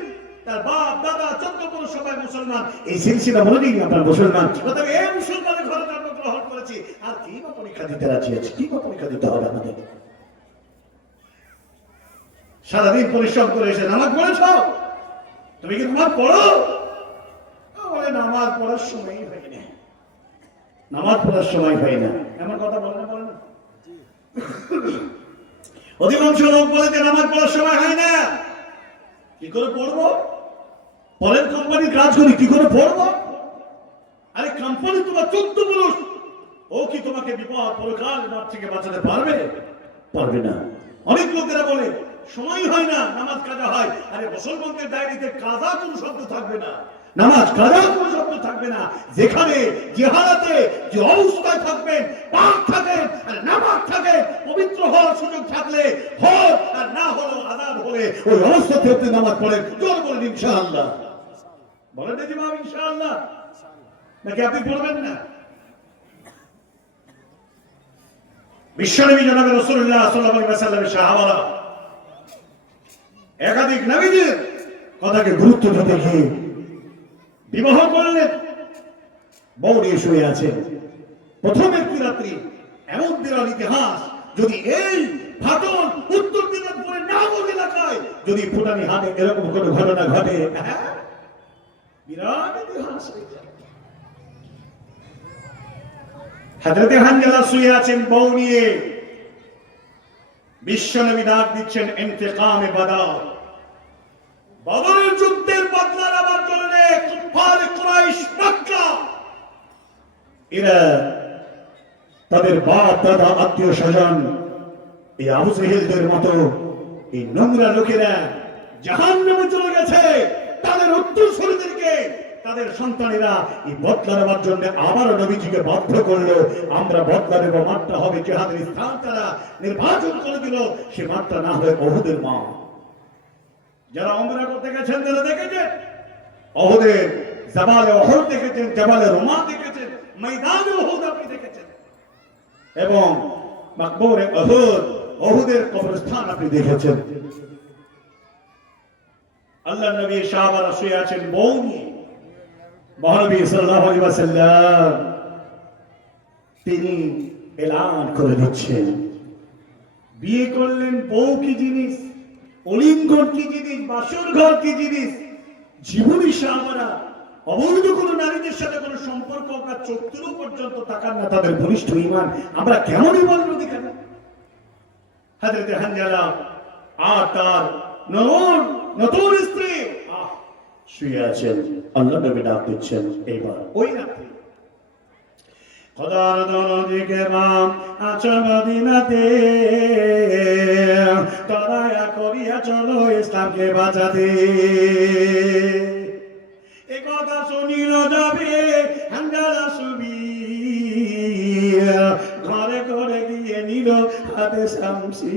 তার বাপ দাদা চোদ্দ কোন সবাই মুসলমান এই সিলসিলা বলে দিই আপনার মুসলমান অতএব এই মুসলমানের ঘরে জন্মগ্রহণ করেছি আর কি বা পরীক্ষা দিতে রাজি আছে কি বা পরীক্ষা দিতে হবে আমাদের সারাদিন পরিশ্রম করে এসে নামাজ পড়েছ তুমি কি নামাজ পড়ো বলে নামাজ পড়ার সময় হয় না নামাজ পড়ার সময় হয় না এমন কথা বলে না বলে না অধিকাংশ লোক বলে যে নামাজ পড়ার সময় হয় না কি করে পড়বো পরের কোম্পানির কাজ করি কি করে পড়বো আরে কোম্পানি তোমার 14 পুরুষ ও কি তোমাকে বিপদ পরকাল মাঠ থেকে বাঁচাতে পারবে পারবে না অনেক লোকেরা বলে সময় হয় না নামাজ কাজা হয় আরে মুসলমানদের ডায়েরিতে কাজা কোনো শব্দ থাকবে না নামাজ কাজা কোনো শব্দ থাকবে না যেখানে যে হালাতে যে অবস্থায় থাকবেন পাক থাকে আর নামাজ থাকে পবিত্র হওয়ার সুযোগ থাকলে হোক আর না হলো আযাব হলে ওই অবস্থাতে আপনি নামাজ পড়েন জোর বলেন ইনশাআল্লাহ বলেন না ইমাম ইনশাআল্লাহ নাকি আপনি পড়বেন না বিশ্বনবী জনাবে রাসূলুল্লাহ সাল্লাল্লাহু আলাইহি ওয়াসাল্লামের সাহাবারা একাধিক নবীদের কথাকে গুরুত্ব দিতে গিয়ে বিবাহ করলেন বউ নিয়ে শুয়ে আছে প্রথম একটি রাত্রি এমন বিরল ইতিহাস যদি এই ফাটল উত্তর দিনাজপুরে নাগর এলাকায় যদি ফুটানি হাতে এরকম কোনো ঘটনা ঘটে বিরাট ইতিহাস হযরত হানজালা শুয়ে আছেন বউ নিয়ে বিশ্বনবী ডাক দিচ্ছেন ইন্তেকামে বদর বদরের যুদ্ধের বদলা নেওয়ার জন্য এরা তাদের বাপ দাদা আত্মীয় স্বজন এই আবু জেহেলদের মতো এই নোংরা লোকেরা জাহান্নামে চলে গেছে। তাদের উত্তরসূরিদেরকে তাদের সন্তানেরা এই বদলা নেওয়ার জন্য আবারও নবীজিকে বাধ্য করলো। আমরা বদলা নেব, মাঠটা হবে জিহাদের স্থান। তারা নির্বাচন করে দিল, সে মাঠটা না হয় ওহুদের মা। যারা উমরা করতে গেছেন তারা দেখেছেন ওহুদের জাবালে ওহুদ দেখেছেন, জাবালে রুমা দেখেছেন, ময়দানে ওহুদ আপনি দেখেছেন, এবং মাকবুরে ওহুদ ওহুদের কবরস্থান আপনি দেখেছেন। আল্লাহর নবী সাহাবারা শুয়ে আছেন বউ নিয়ে। মহানবী সাল্লাল্লাহু আলাইহি ওয়াসাল্লাম তিনি এলান করে দিচ্ছেন, বিয়ে করলেন বউ কি জিনিস, অলিঙ্গন কি জিনিস, বাসর ঘর কি জিনিস। জীবনী সাহাবারা অবৈধ কোনো নারীদের সাথে কোনো সম্পর্ক বা চক্ষুরও পর্যন্ত তাকান না। তাদের ঘনিষ্ঠ ঈমান আমরা কেমন ঈমান দেখাবো? হযরত হানজালা আর তার নতুন স্ত্রী শুয়ে আছেন। আল্লাহ নবী ডাক দিচ্ছেন এইবার ওই রাত্রি, খোদার দরদিকে বাম আছো মদিনাতে, দয়া করিয়া চলো ইসলামকে বাঁচাতে। এ কথা শুনিল যাবে হানজালা সুবি, ঘরে ঘরে গিয়ে নিল হাতে শামসি।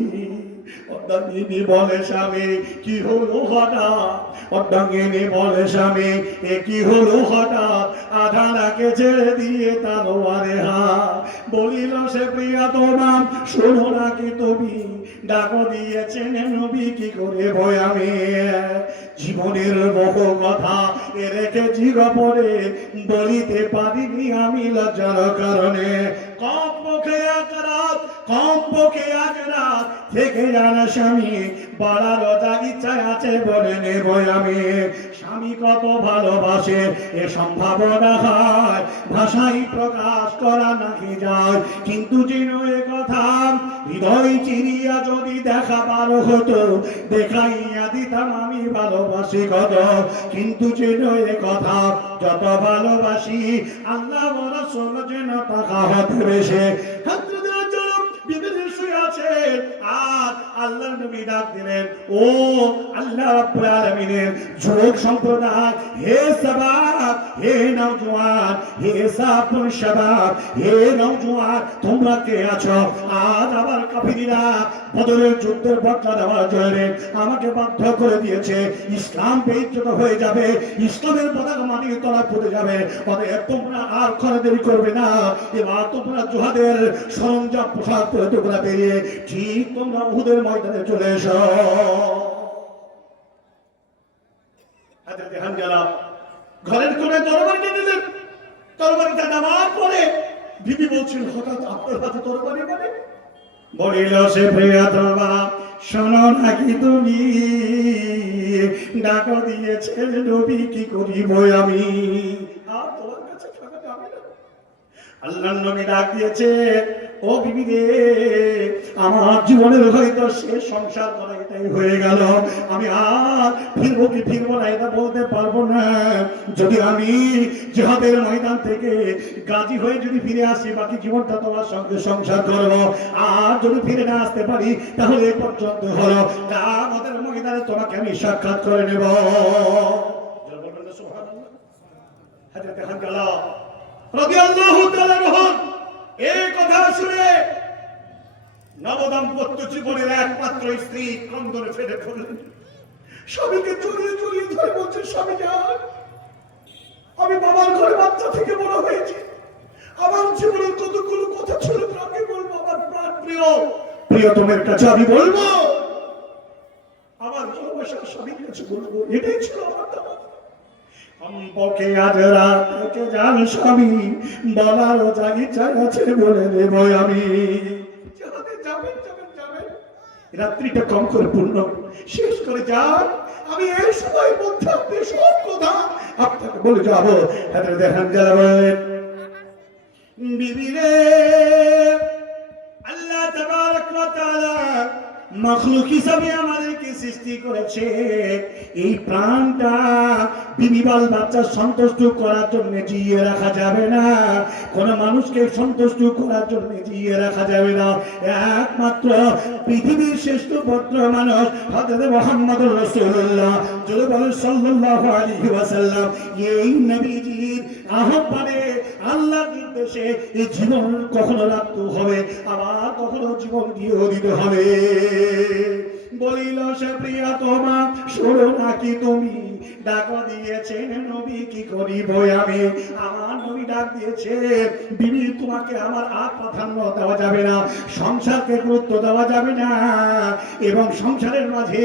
অর্ধাঙ্গিনী বলে স্বামী কি হলো হঠাৎ, অর্ধাঙ্গিনী বলে স্বামী এ কি হলো হঠাৎ, আধারাকে ছেড়ে দিয়ে তালোয়ারে হাত। বলিল সে প্রিয়া তোমার শোনো নাকি তুমি, ডাকো দিয়েছেন নবী কি করে ভয় আমি। জীবনের বহু কথা এ রেখেছি গোপনে, বলিতে পারিনি আমি লজ্জার কারণে। কমপক্ষে এক রাত, কমপক্ষে এক রাত থেকে জানা স্বামী বলার যা ইচ্ছা আছে বলে নেব আমি। স্বামী কত ভালোবাসে এ সম্ভাবনা হয়, ভাষাই প্রকাশ করা নাকি যায়। কিন্তু যেন এ কথা হৃদয় চিরিয়া যদি দেখাবার হতো, দেখাইয়া দিতাম আমি ভালোবাসি কত। কিন্তু যেন এ কথা যত ভালোবাসি আল্লাহ রাসূল যেন টাকা হতে বেশে। আর আল্লাহ নবী ডাক দিলেন, ও আল্লাহ রাব্বুল আলামিনের যুবক সম্প্রদায়, হে শাবাব, হে নওজোয়ান, হে সাফুল শাবাব, হে নওজোয়ান, তোমরা কে আছো? আজ আবার কাফিররা বদরের যুদ্ধের বদলা দেওয়ার জন্য আমাকে বাধ্য করে দিয়েছে। ইসলাম বেইজ্জত হয়ে যাবে, ইসলামের পতাকা মাটির তলায় পড়ে যাবে। অতএব তোমরা আর ক্ষণে দেরি করবে না, এবার তোমরা জিহাদের সরঞ্জাম পোশাক পরে তোমরা বেরিয়ে ঠিক তোমরা উহুদের ময়দানে চলে এসো। হযরত হানজালা ঘরের কোণে তরবারিটা দিলেন। তরবারিটা নামার পরে বিবি বলছেন, হঠাৎ আপনার হাতে তরবারি মানে? বলিল সে প্রিয়তমা শোনো নাকি তুমি, ডাক দিয়েছেন নবী কি করিব আমি। আর তোমার কাছে থাকা যাবে না। আল্লাহর নবী ডাক দিয়েছে, ও বিবি রে, আমার জীবনের হয়তো শেষ সংসার করা এটাই হয়ে গেল। আমি আর ফিরবো কি ফিরবো না এটা বলতে পারবো না। যদি আমি জিহাদের ময়দান থেকে গাজী হয়ে যদি ফিরে আসি, বাকি জীবনটা তোমার সঙ্গে সংসার করবো। আর যদি ফিরে না আসতে পারি তাহলে এ পর্যন্ত হলো, আমাদের ময়দানে তোমাকে আমি সাক্ষাৎ করে নেব। সুবহানাল্লাহ। হযরত হানজালা রাদিয়াল্লাহু তাআলা আনহু এই কথা শুনে নবদাম্পত্য জীবনের একমাত্র স্ত্রী ক্রন্দনে ফেটে পড়লেন। স্বামীকে জড়িয়ে জড়িয়ে ধরে বলছে, স্বামী যান, আমি বাবার ঘরে বাচ্চা থেকে বড় হয়েছি, আমার জীবনের কতগুলো কথা ছিল কাকে বলবো, আমার প্রাণ প্রিয় প্রিয়তমের কাছে আমি বলবো, আমার ভালোবাসার স্বামীর কাছে বলবো, এটাই ছিল আমার দাওয়া। কমপক্ষে আজ রাত থেকে যান স্বামী, বলার যা ইচ্ছা আছে বলে দেব আমি। যাবেন যাবেন যাবেন, রাত্রিটা কম করে পূর্ণ শেষ করে যান, আমি এই সময়ের মধ্যে আপনি সব কথা আপনাকে বলে যাবো। হযরত হানজালা বলেন, বিবি রে, আল্লাহ তাবারক ওয়া তাআলা মাখলুক হিসাবে আমাদেরকে সৃষ্টি করেছে। এই প্রাণটা বিবি বাল বাচ্চা সন্তুষ্ট করার জন্য জিয়ে রাখা যাবে না, কোন মানুষকে সন্তুষ্ট করার জন্য জিয়ে রাখা যাবে না। একমাত্র পৃথিবীর শ্রেষ্ঠ ভদ্র মানুষ হযরত মুহাম্মদুর রাসূলুল্লাহ সাল্লাল্লাহু আলাইহি ওয়াসাল্লাম, এই নবীজির আহ্বানে আল্লাহর নির্দেশে এই জীবন কখনো রাখতে হবে, আবার কখনো জীবন দিয়ে দিতে হবে। বলিল সে প্রিয়া তোমা শোনো নাকি তুমি, ডাক দিয়েছেন নবী কি করিব আমি। আমার নবী ডাক দিয়েছে, বিবি তোমাকে আমার আর প্রাধান্য দেওয়া যাবে না, সংসারকে গুরুত্ব দেওয়া যাবে না, এবং সংসারের মাঝে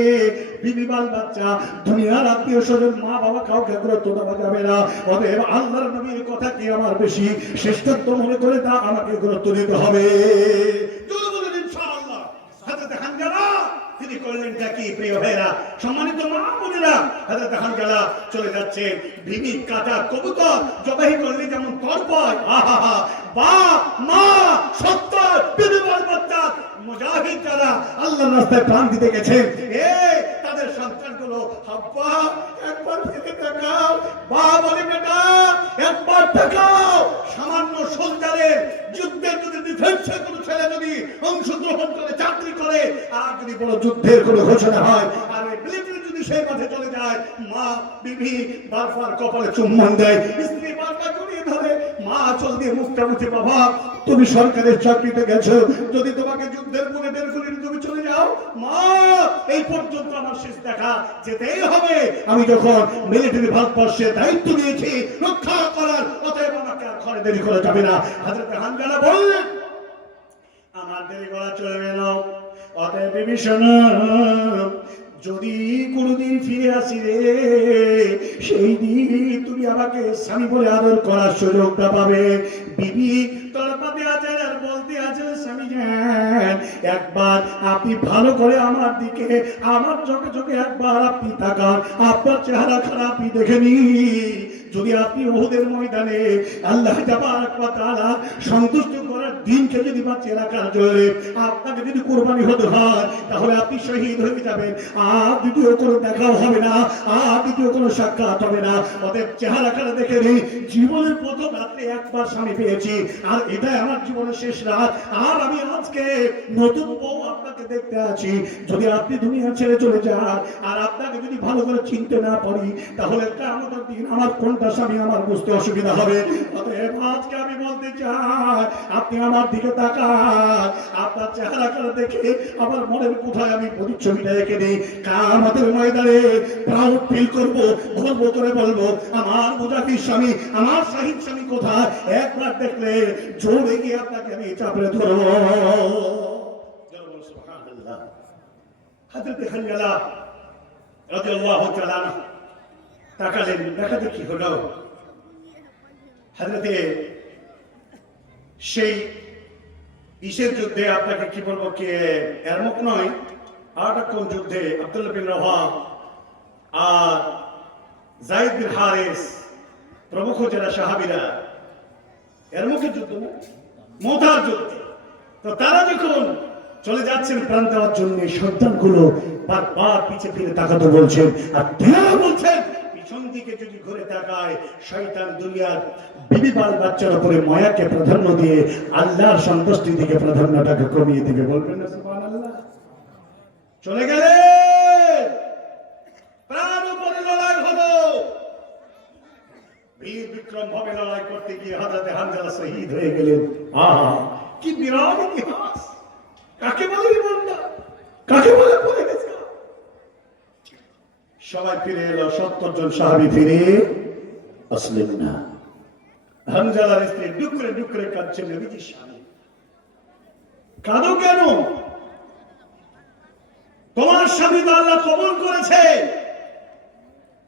বিবি বাল বাচ্চা দুনিয়ার আত্মীয় স্বজন মা বাবা কাউকে গুরুত্ব দেওয়া যাবে না। অতএব আল্লাহর নবীর কথা কি আমার বেশি শ্রেষ্ঠত্ব মনে করে তা আমাকে গুরুত্ব দিতে হবে। ইনশাআল্লাহ হযরত হানজালা তিনি করলেন কি প্রিয় ভাইরা, সম্মানিত মা বোনেরা, হযরত হানজালা চলে যাচ্ছেন। বিবি কাটা কবুতর জবাই করলে যেমন তরপায়, আহা বাপ মা সত্তর বিবি বাল বাচ্চা মুজাহিদ যারা আল্লাহর রাস্তায় প্রাণ দিতে গেছেন, তাদের সন্তানগুলো আব্বা একবার ফিরে তাকাও, বাবা বলে বেটা একবার তাকাও। সামান্য সোলজারের যুদ্ধের যদি ডিফেন্সে কোনো ছেলে যদি অংশগ্রহণ করে চাকরি করে, আর যদি বড় যুদ্ধের কোনো ঘোষণা হয় আর মিলিটারি যদি সেই মাঠে চলে যায়, মা বিবি বারবার কপালে চুম্বন দেয়, স্ত্রী বারবার জড়িয়ে ধরে, মা চল দিয়ে মুখটা মুছে, বাবা তুমি সরকারের চাকরিতে গেছো, যদি তোমাকে যুদ্ধের মনে বের করে তুমি চলে যাও, মা এই পর্যন্ত আমার শেষ দেখা যেতেই হবে। আমি যখন মিলিটারি ভারতবর্ষে দায়িত্ব নিয়েছি রক্ষা করার, অতএব আমাকে আর ঘরে দেরি করা যাবে না। হযরত হানজালা বললেন আমার দেরি করা চলবে না। অতএব বিভীষণ যদি কোনদিন ফিরে আসি রে, সেই দিন তুমি আমাকে স্বামী বলে আদর করার সুযোগটা পাবে। বিবি তড়পাতে আছেন আর বলতে আছেন, স্বামী যান একবার আপনি ভালো করে আমার দিকে আমার চোখে চোখে একবার আপনি তাকান, আপনার চেহারা খারাপ দেখে নি। যদি আপনি উহুদের ময়দানে আল্লাহ তাবারক ওয়া তাআলা সন্তুষ্ট করার দিনকে যদি বাঁচিয়ে রাখার জন্য আপনাকে যদি কুরবানি হতে হয়, তাহলে আপনি শহীদ হয়ে যাবেন, আর দ্বিতীয় কোনো দেখাও হবে না, আর দ্বিতীয় কোনো সাক্ষাৎ হবে না। অতএব চেহারা খারাপ দেখে নি, জীবনের প্রথম রাত্রে একবার স্বামী পেয়েছি, আর এটাই আমার জীবনের শেষ রাত, আর আমি আজকে নতুন বউ আপনাকে দেখতে আছি। যদি আপনি দুনিয়া ছেড়ে চলে যান আর আপনাকে যদি ভালো করে চিনতে না পারি, তাহলে কিয়ামতের দিন আমার কোনটা স্বামী আমার বুঝতে অসুবিধা হবে। অতএব আজকে আমি বলতে চাই, আপনি আমার দিকে তাকান, আপনার চেহারা করে দেখে আমার মনের কোথায় আমি প্রতিচ্ছবিটা রেখে দিই। কিয়ামতের ময়দানে প্রাউড ফিল করব, গর্ব করে বলবো আমার মুজাহিদ স্বামী, আমার শহীদ স্বামী কোথায়, একবার দেখলে জোরে গিয়ে আপনাকে আমি চাপড়ে ধরবো। সুবহানাল্লাহ। হযরত হানজালা রাদিয়াল্লাহু তাআলা তাকালেন, দেখাতে কি হলো। হযরতে সেই ইসের যুদ্ধে আপনাকে কি বলবো, কে এরমুক নয়, আর কোন যুদ্ধে আব্দুল্লাহ বিন রওয়াহা আর যায়েদ বিন হারিস প্রমুখ যারা সাহাবীরা, এরমুকের যুদ্ধ না, মুতার যুদ্ধে, তো তারা যখন চলে যাচ্ছেন প্রাণ দেওয়ার জন্য, সন্তানগুলো বারবার পিছে ফিরে তাকাতে বলছেন, আর তারা বলছেন পিছন দিকে যদি ঘুরে তাকায়, শয়তান দুনিয়ার বিবি বাল বাচ্চার উপরে মায়াকে প্রাধান্য দিয়ে আল্লাহর সন্তুষ্টি দিকে প্রাধান্যটাকে কমিয়ে দিবে। বলবেন না সুবহানাল্লাহ। চলে গেলে প্রাণ উপরে লড়াই হলো, বীর বিক্রম ভাবে লড়াই করতে গিয়ে হযরত হানজালা শহীদ হয়ে গেলেন। আহা কি বিরাট ইতিহাস! কাকে বলে ইমানদার, কাকে বলে পরিবেশক? সবাই ফিরে এলো, 70 জন সাহাবী ফিরে আসলেন না। হানজালার স্ত্রী ডুকরে ডুকরে কাঁদছেন, নবীজির সামনে। কাঁদো কেন? তোমার স্বামী তো আল্লাহ কবুল করেছে,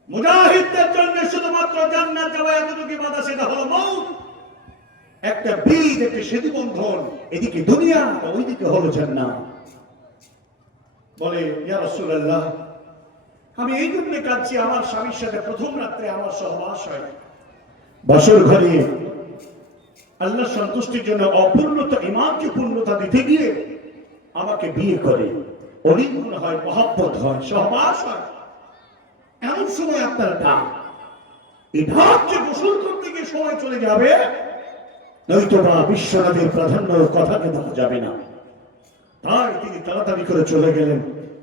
মুজাহিদদের জন্য শুধুমাত্র জান্নাত যাওয়া এতটুকু বাধা, সেটা হলো মউত। একটা বীজ, একটা সেতু বন্ধন, এদিকে দুনিয়া ওইদিকে হলো জান্নাত। বলে ইয়া রাসূলুল্লাহ, আমি এই জন্য কাঁদছি, আমার স্বামীর সাথে প্রথম রাত্রে আমার সহবাস হয়, বছর ঘরে আল্লাহ সন্তুষ্টির জন্য অপূর্ণতা ইমানকে পূর্ণতা দিতে গিয়ে আমাকে বিয়ে করে, অলিগুণ হয়, মহব্বত হয়, সহবাস হয়, এমন সময় আপনার ডাক, এই ঢাককে গোসল করতে গিয়ে সময় চলে যাবে, নয়তো বা বিশ্বনবীর প্রাধান্য কথাকে বলা যাবে না। তাই তিনি তাড়াতাড়ি করে চলে গেলেন,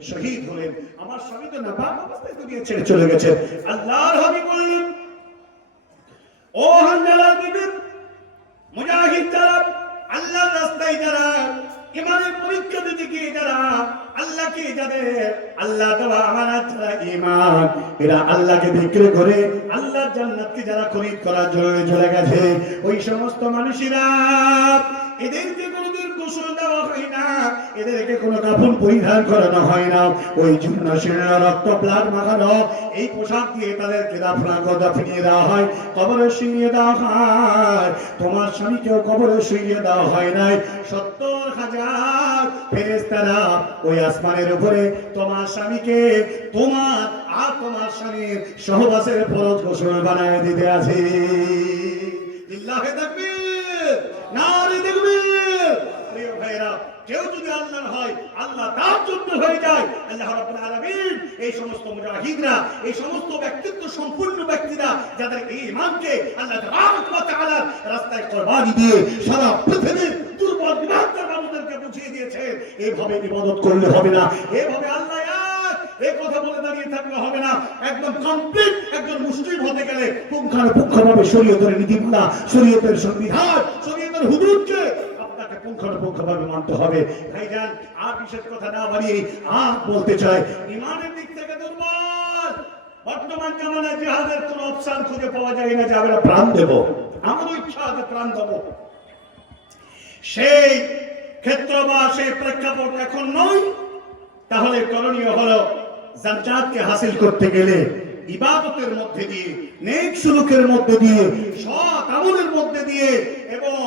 শহীদ হলেন। আমার স্বামী তো নাপাক অবস্থায় দুনিয়া ছেড়ে চলে গেছেন। আল্লাহর হাবিব বললেন, ও হানজালার বিবি, মুজাহিদ যারা, আল্লাহর রাস্তায় যারা, ইমানের পরীক্ষা দিতে গিয়ে যারা আল্লাহকে যাদের আল্লাহ দেওয়া আমানত যারা ঈমান, এরা আল্লাহকে বিক্রি করে আল্লাহর জান্নাতকে যারা খরিদ করার জন্য চলে গেছে, ওই সমস্ত মানুষেরা, এদেরকে কোনোদিন গোসল দেওয়া হয় না, এদেরকে কোনো কাফন পরিধান করানো হয় না, ওই জীর্ণশীর্ণ রক্ত প্লাট মাখানো এই পোশাক দিয়ে তাদেরকে দাফনিয়ে দেওয়া হয়, কবরে শুইয়ে দেওয়া হয়। তোমার স্বামীকেও কবরে শুইয়ে দেওয়া হয় নাই। 70,000 ফেরেশতারা ওই আসমানের উপরে তোমার স্বামীকে তোমার আর তোমার স্বামীর সহবাসের ফরজ গোসল বানায় দিতে আছে। লিল্লাহি তাকবীর, নারে তাকবীর। প্রিয় ভাইরা, কেউ যদি আল্লাহর হয়, আল্লাহ তার জন্য হয়ে যায়। আল্লাহ রাব্বুল আলামিন এই সমস্ত মুজাহিদরা, এই সমস্ত ব্যক্তিত্ব সম্পূর্ণ ব্যক্তিরা যাদের এই ঈমানকে আল্লাহ তাবারক ওয়া তাআলা রাস্তায় কুরবানি দিয়ে সারা পৃথিবীর দুর্বল বিভাগের মানুষদেরকে বুঝিয়ে দিয়েছে, এইভাবে ইবাদত করলে হবে না, এইভাবে আল্লাহ এক, এই কথা বলে দাঁড়িয়ে থাকলে হবে না। একদম কমপ্লিট একজন মুসলিম হতে গেলে পুঙ্খানুপুঙ্খভাবে শরীয়তের নীতিমালা, শরীয়তের সংবিধান, শরীয়তের হুদুদকে আপনাকে পুঙ্খানুপুঙ্খভাবে মানতে হবে। ভাইজান, আর বিশেষ কথা না বাড়িয়ে আর বলতে চাই, ইমানের দিক থেকে দুর্বল। বর্তমান জামানায় জিহাদের কোনো অপশন খুঁজে পাওয়া যায় না যে আমরা প্রাণ দেব, আমারও ইচ্ছা আছে প্রাণ দেব, সেই ক্ষেত্র বা সেই প্রেক্ষাপট এখন নয়। তাহলে করণীয় হলো জান্নাতকে হাসিল করতে গেলে ইবাদতের মধ্যে দিয়ে, নেক সুলুকের মধ্যে দিয়ে, সৎ আমলের মধ্যে দিয়ে এবং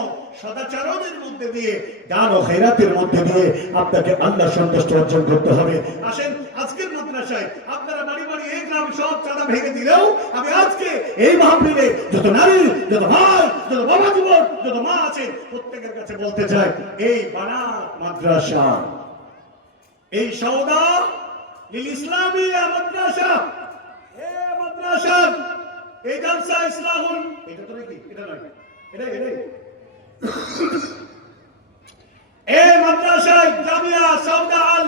সদাচরণের মধ্যে দিয়ে, দান ও খেরাতের মধ্যে দিয়ে আপনাকে আল্লাহর সন্তুষ্ট অর্জন করতে হবে। আসেন, আজকের মাদ্রাসায় আপনারা বাড়ি বাড়ি এক গ্রাম সব চাঁদা ভেঙে দিলেও আমি আজকে এই মাহফিলে যত নারী, যত ভাই, যত বাবা যুবক, যত মা আছে প্রত্যেকের কাছে বলতে চাই, এই বানাত মাদ্রাসা, এই সওদা লিল ইসলামিয়া মাদ্রাসা, এই মাদ্রাসা, এই জালসা ইসলাহুল, এটা তো নাকি এটা নয়, এটাই এই মাদ্রাসায় জামিয়া সওদা আল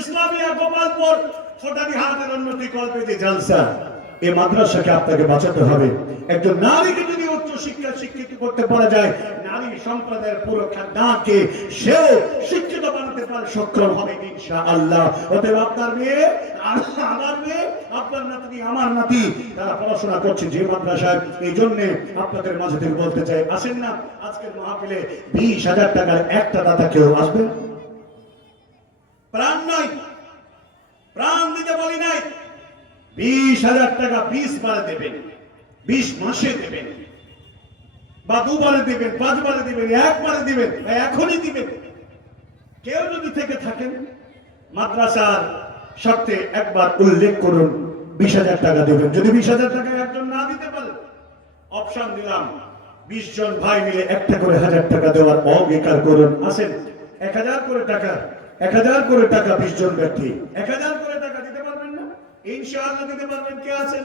ইসলামিয়া গোপালপুর ছোটাবিহাটের উন্নতি কল্পে যে জালসা, এই মাদ্রাসাকে আপনাকে বাঁচাতে হবে। একজন নারীকে যদি উচ্চ শিক্ষা শিক্ষিত করতে পারা যায়, নারী সম্প্রদায়ের পুরো খানদানকে সেও শিক্ষিত বানাতে পারে, সক্ষম হবে ইনশাআল্লাহ। অতএব আপনার মেয়ে, আমার মেয়ে, আপনার নাতি, আমার নাতি, তারা পড়াশোনা করছে যে মাদ্রাসায়, এই জন্য আপনাদের মাঝে থেকে বলতে চাই, আসেন না আজকের মাহফিলে 20,000 টাকার একটা দাতা কেউ আসবেন? প্রাণ নয়, প্রাণ দিতে বলি নাই, 20,000 টাকা 20 বারে দেবেন, 20 মাসে দেবেন, বা 2 বারে দেবেন, 5 বারে দেবেন, 1 বারে দিবেন, এখনই দিবেন। কেউ যদি থেকে থাকেন মাদ্রাসার শর্তে একবার উল্লেখ করুন, 20,000 টাকা দেবেন। যদি 20,000 টাকা একজন না দিতে পারে, অপশন দিলাম, 20 জন ভাই মিলে একটা করে 1,000 টাকা দেওয়ার অঙ্গীকার করুন। আসেন, 1,000 করে টাকা, 1,000 করে টাকা, 20 জন ব্যক্তি 1,000 করে টাকা দিতে পারবেন না? ইনশাআল্লাহ দিতে পারবেন। কে আছেন?